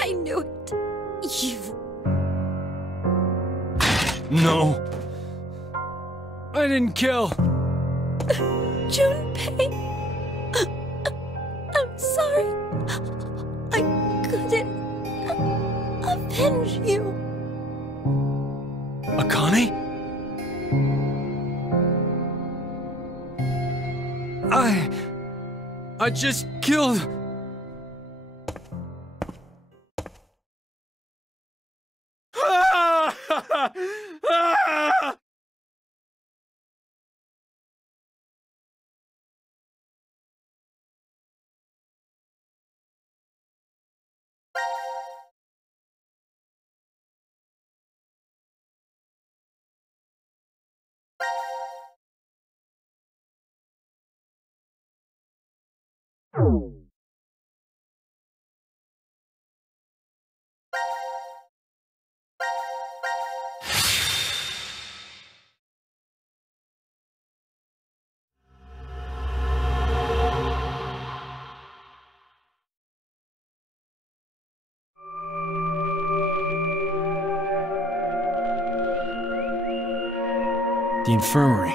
I knew it. You. No. I didn't kill. Junpei. I'm sorry. I couldn't avenge you. Akane? I just killed... The infirmary.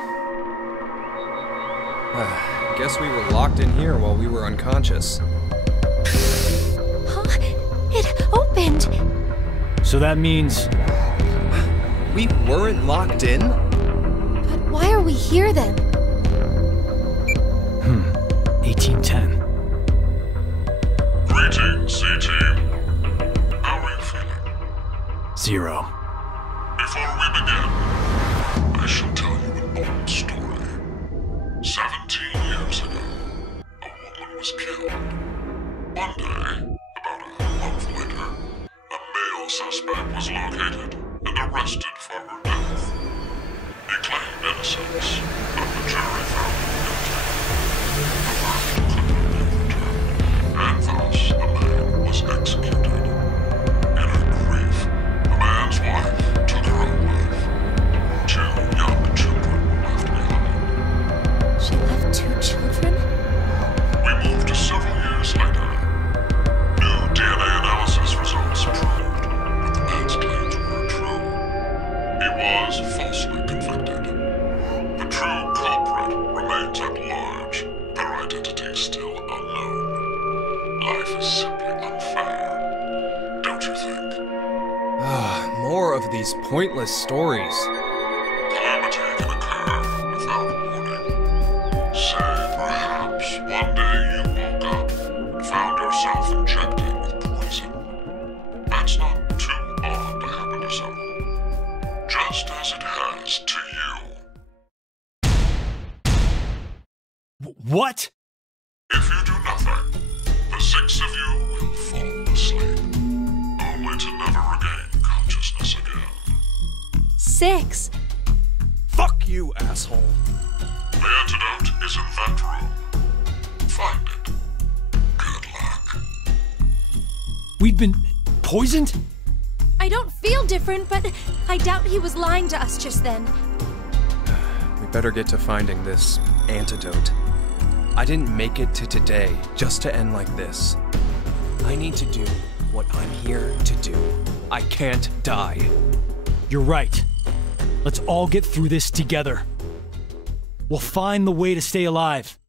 Guess we were locked in here while we were unconscious. Huh? It opened! So that means... We weren't locked in? But why are we here then? 1810. Greetings, C-Team. How are you feeling? 0. Before we begin, I shall tell you an old story. 17 years ago, a woman was killed. One day, about a month later, a male suspect was located and arrested for her death. He claimed innocence, but the jury found him guilty. The verdict could not be returned, and thus the man was executed. In her grief, the man's wife took her own life. 2 young children were left behind. She left 2 children? We moved to several years later. New DNA analysis results proved that the man's claims were true. He was falsely convicted. The true culprit remains at large, their identity still unknown. Life is simply unfair, don't you think? More of these pointless stories. Calamity can occur without warning. Say, perhaps, one day you woke up and found yourself injected with poison. That's not too odd to happen to someone. Just as it has to you. What? If you do nothing, the 6 of you will fall asleep, only to never regain consciousness again. 6. Fuck you, asshole. The antidote is in that room. Find it. Good luck. We've been poisoned? I don't feel different, but I doubt he was lying to us just then. We better get to finding this antidote. I didn't make it to today just to end like this. I need to do what I'm here to do. I can't die. You're right. Let's all get through this together. We'll find the way to stay alive.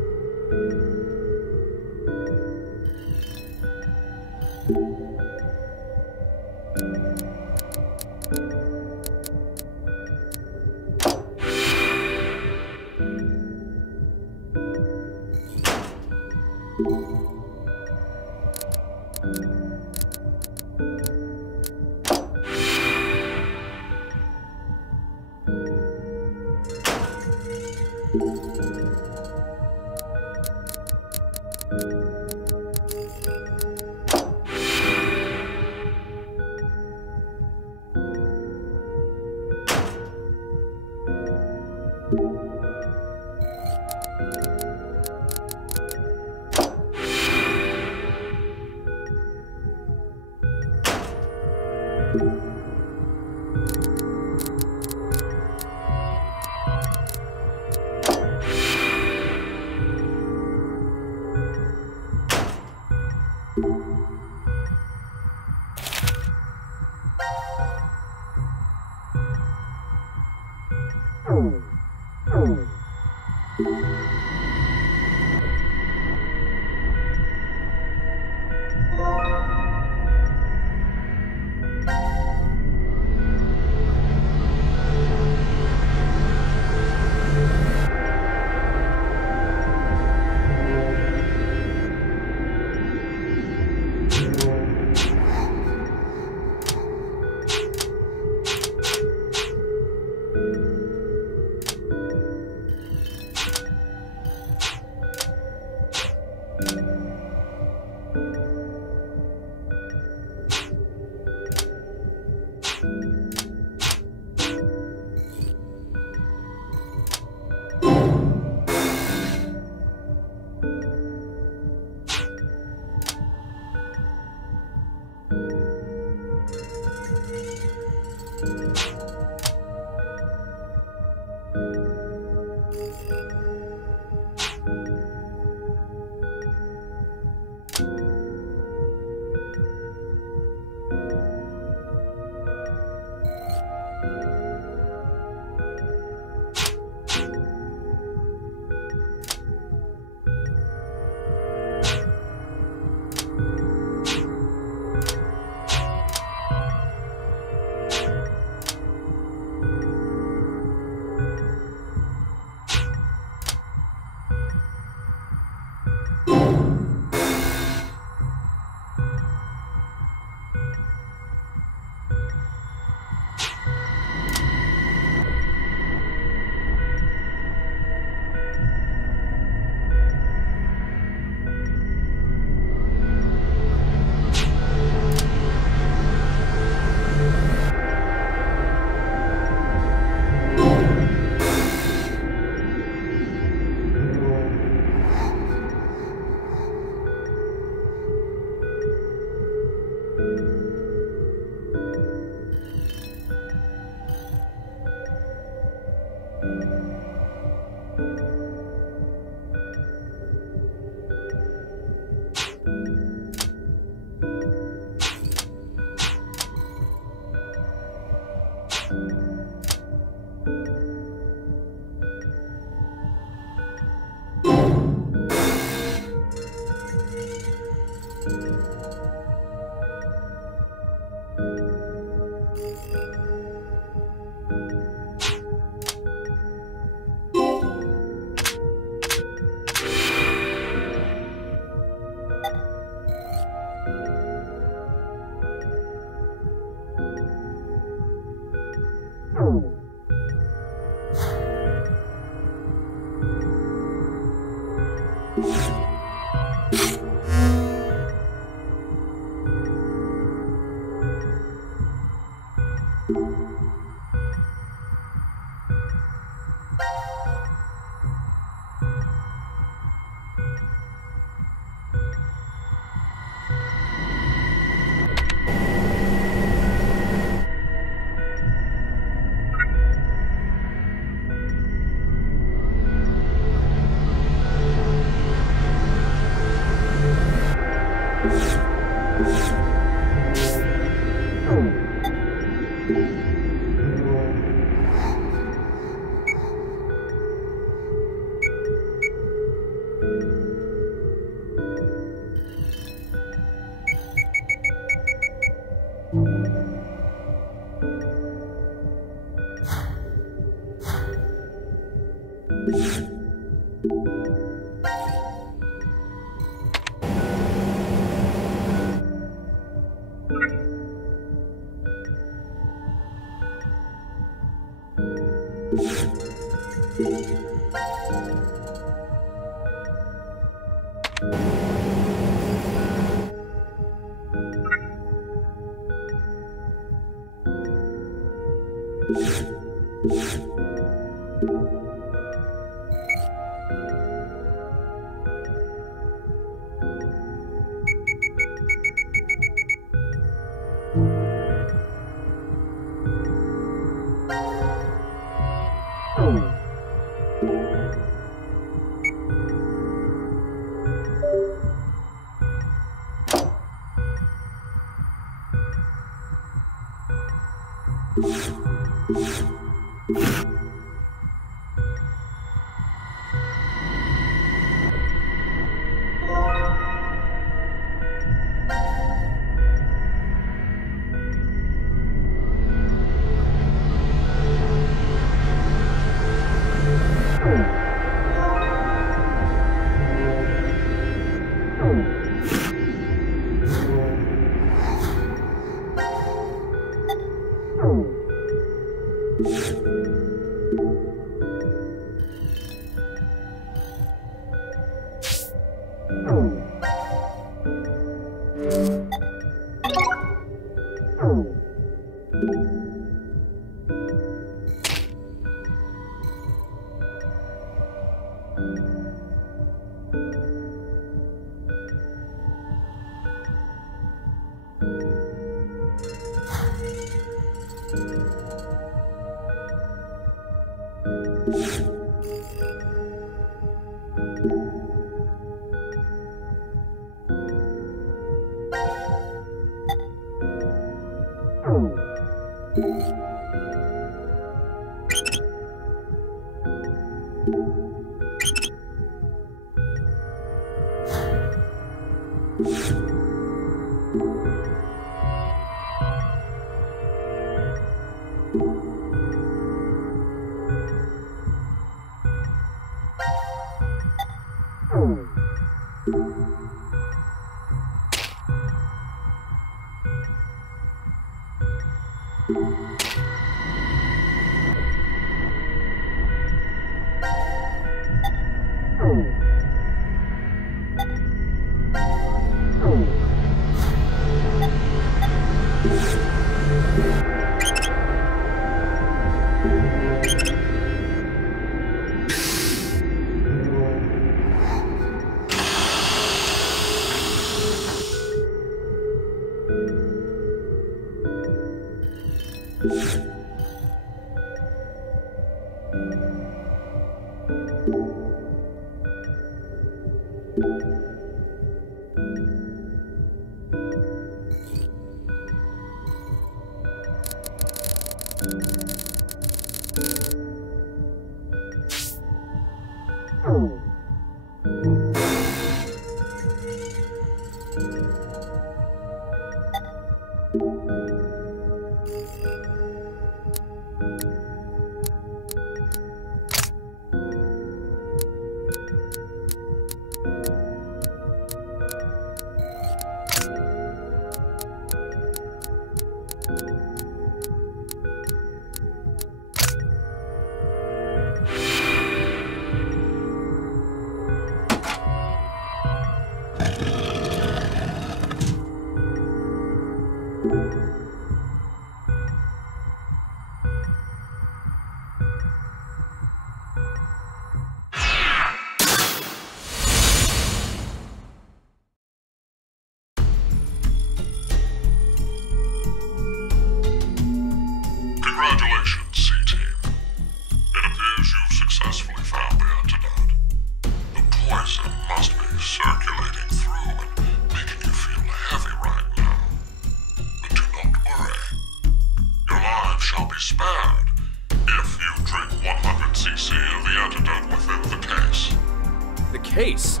case?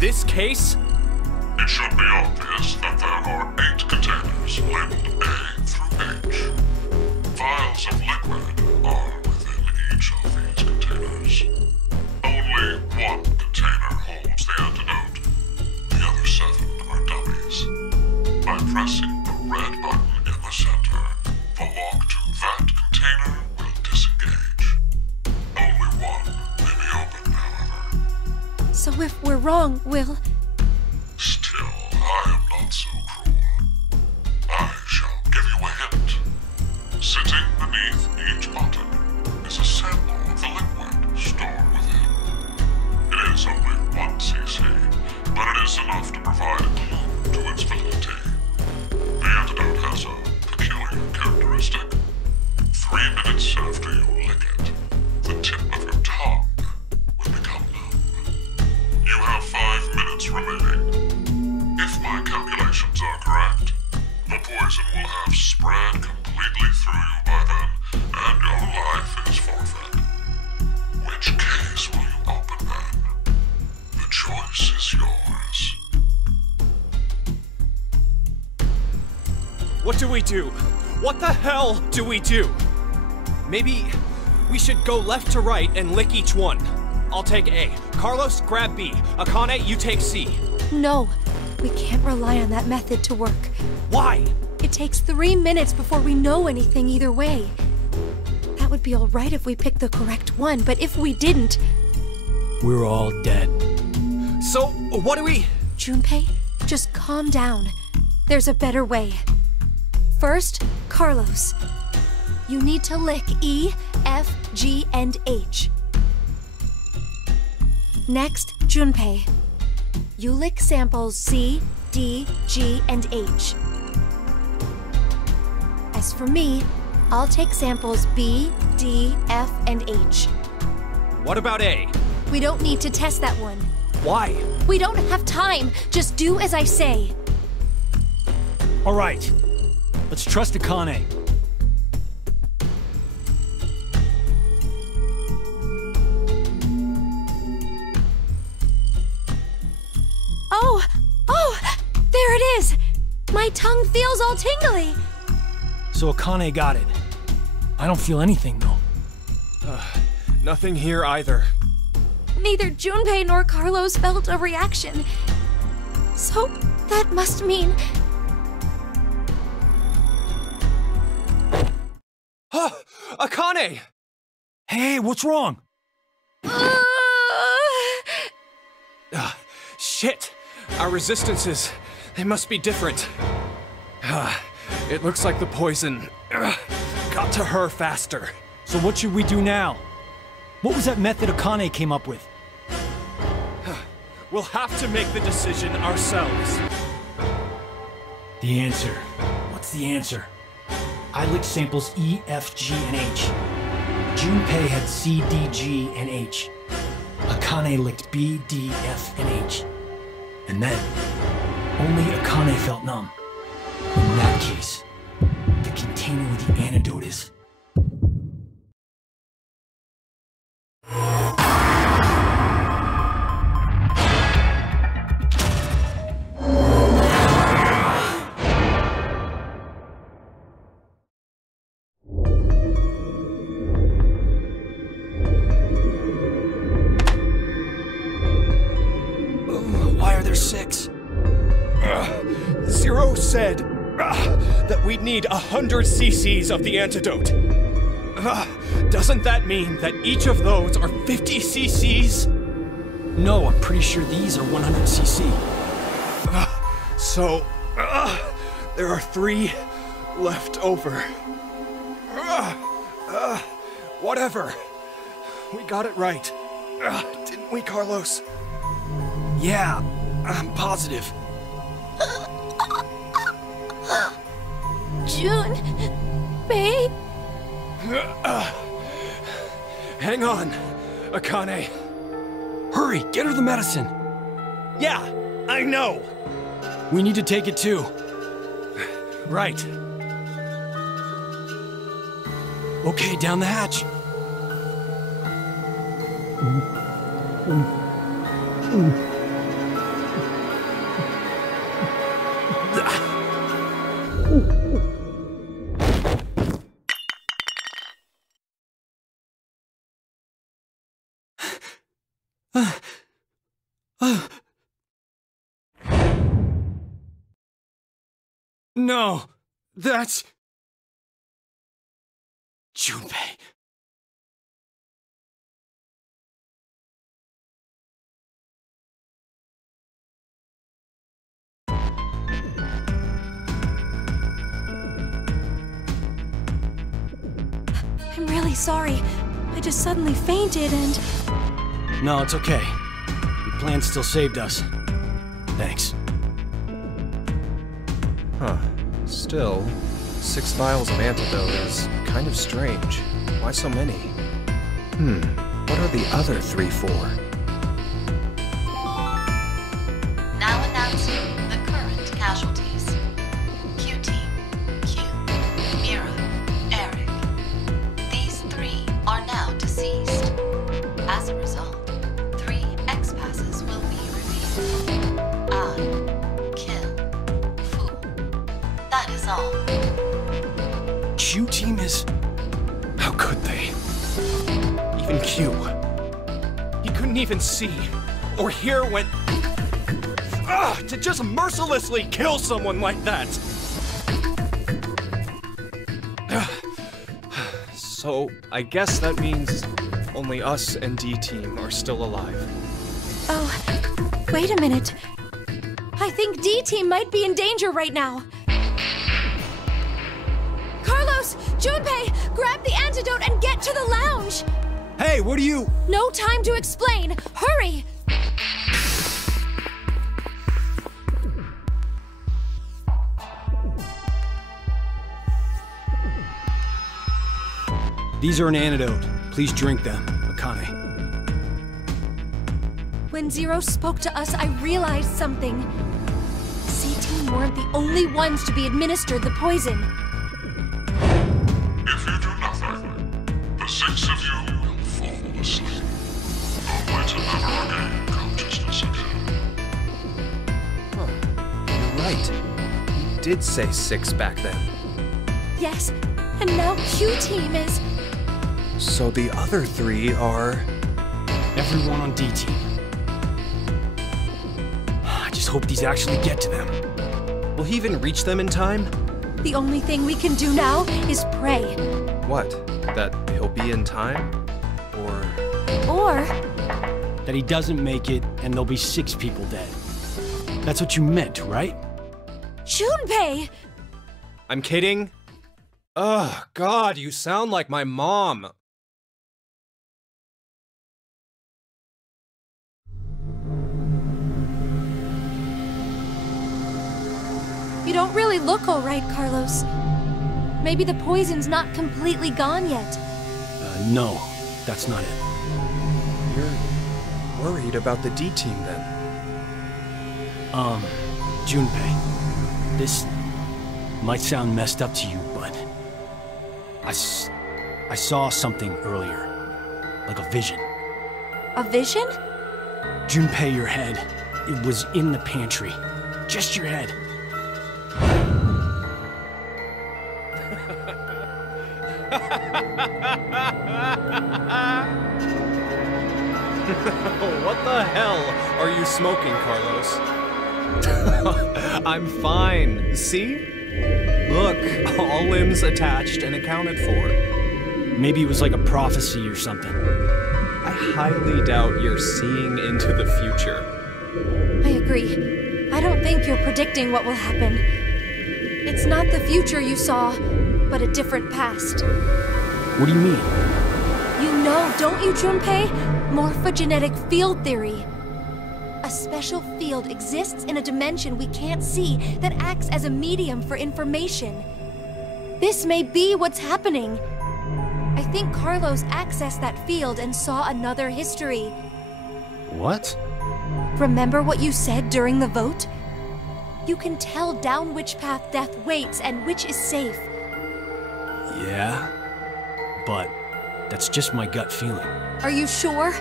This case? It should be obvious that there are 8 containers labeled A through H. Vials of liquid are within each of these containers. Only one container holds the antidote. The other 7 are dummies. By pressing the red button in the center, the lock to that container will disengage. Only one may be opened, however. So if we're wrong, Will... Still, I am not so cruel. I shall give you a hint. Sitting beneath each button is a sample of the liquid stored within. It is only 1 cc, but it is enough to provide a clue to its validity. The antidote has a peculiar characteristic. 3 minutes after you lick it, the tip of your tongue will become numb. You have 5 minutes remaining. If my calculations are correct, the poison will have spread completely through you by then, and your life is forfeit. Which case will you open then? The choice is yours. What do we do? What the hell do we do? Maybe we should go left to right and lick each one. I'll take A. Carlos, grab B. Akane, you take C. No, we can't rely on that method to work. Why? It takes 3 minutes before we know anything either way. That would be alright if we picked the correct one, but if we didn't... We're all dead. So, what do we... Junpei, just calm down. There's a better way. First, Carlos. You need to lick E, F, G, and H. Next, Junpei. You lick samples C, D, G, and H. As for me, I'll take samples B, D, F, and H. What about A? We don't need to test that one. Why? We don't have time. Just do as I say. All right. Let's trust Akane. Oh, there it is! My tongue feels all tingly. So Akane got it. I don't feel anything, though. Nothing here either. Neither Junpei nor Carlos felt a reaction. So, that must mean... Akane! Hey, what's wrong? Shit! Our resistances, they must be different. It looks like the poison got to her faster. So what should we do now? What was that method Akane came up with? We'll have to make the decision ourselves. The answer. What's the answer? I licked samples E, F, G, and H. Junpei had C, D, G, and H. Akane licked B, D, F, and H. And then, only Akane felt numb. In that case, the container with the antidote is... Why are there 6? Zero said that we'd need 100 cc's of the antidote. Doesn't that mean that each of those are 50 cc's? No, I'm pretty sure these are 100 cc. So, there are 3 left over. Whatever. We got it right. Didn't we, Carlos? Yeah, I'm positive. Junpei? Hang on, Akane. Hurry, get her the medicine. Yeah, I know. We need to take it too. Right. Okay, down the hatch. No, that's... Junpei. I'm really sorry. I just suddenly fainted and... No, it's okay. Your plan still saved us. Thanks. Huh. Still, 6 vials of antidote is kind of strange. Why so many? What are the other 3 for? Now announcing the current casualties. Q-Team, Q, Mira, Eric. These 3 are now deceased. As a result, 3 X-passes will be revealed. I, kill, fool. That is all. Q-Team is... How could they? Even Q. He couldn't even see or hear when... to just mercilessly kill someone like that! So, I guess that means only us and D-Team are still alive. Oh, wait a minute. I think D-Team might be in danger right now. Carlos! Junpei! Grab the antidote and get to the lounge! Hey, what are you... No time to explain! Hurry! These are an antidote. Please drink them, Akane. When Zero spoke to us, I realized something. C-Team weren't the only ones to be administered the poison. If you do nothing, the 6 of you will fall asleep, only to never regain consciousness again. You're right. He did say 6 back then. Yes, and now Q-Team is... So the other 3 are... Everyone on D-Team. I just hope these actually get to them. Will he even reach them in time? The only thing we can do now is pray. What? That he'll be in time? Or... That he doesn't make it and there'll be 6 people dead. That's what you meant, right? Junpei! I'm kidding? Ugh, God, you sound like my mom. You don't really look all right, Carlos. Maybe the poison's not completely gone yet. No, that's not it. You're worried about the D-Team then? Junpei, this might sound messed up to you, but I saw something earlier, like a vision. A vision? Junpei, your head. It was in the pantry. Just your head. What the hell are you smoking, Carlos? I'm fine. See? Look, all limbs attached and accounted for. Maybe it was like a prophecy or something. I highly doubt you're seeing into the future. I agree. I don't think you're predicting what will happen. It's not the future you saw, but a different past. What do you mean? You know, don't you, Junpei? Morphogenetic field theory. A special field exists in a dimension we can't see that acts as a medium for information. This may be what's happening. I think Carlos accessed that field and saw another history. What? Remember what you said during the vote? You can tell down which path death waits and which is safe. Yeah, but that's just my gut feeling. Are you sure?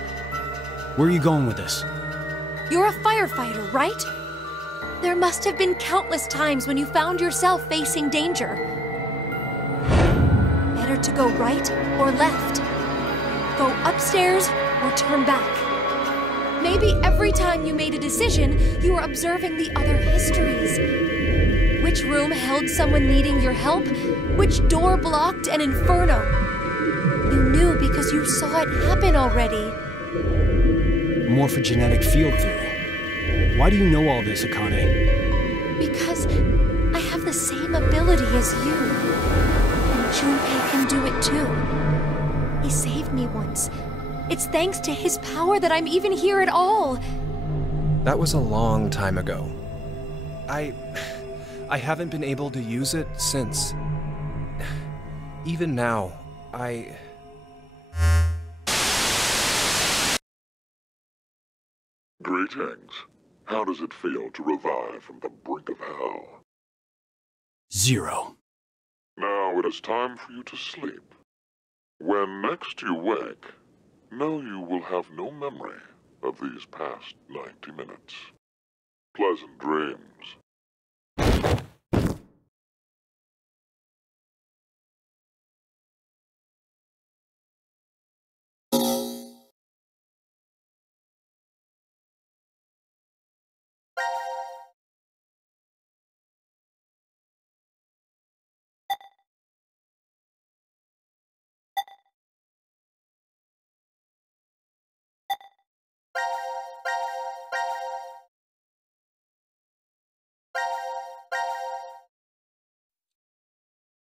Where are you going with this? You're a firefighter, right? There must have been countless times when you found yourself facing danger. Better to go right or left. Go upstairs or turn back. Maybe every time you made a decision, you were observing the other histories. Which room held someone needing your help? Which door blocked an inferno? You knew because you saw it happen already. Morphogenetic field theory. Why do you know all this, Akane? Because I have the same ability as you. And Junpei can do it too. He saved me once. It's thanks to his power that I'm even here at all. That was a long time ago. I haven't been able to use it since. Even now, Greetings. How does it feel to revive from the brink of hell? 0. Now it is time for you to sleep. When next you wake, know you will have no memory of these past 90 minutes. Pleasant dreams.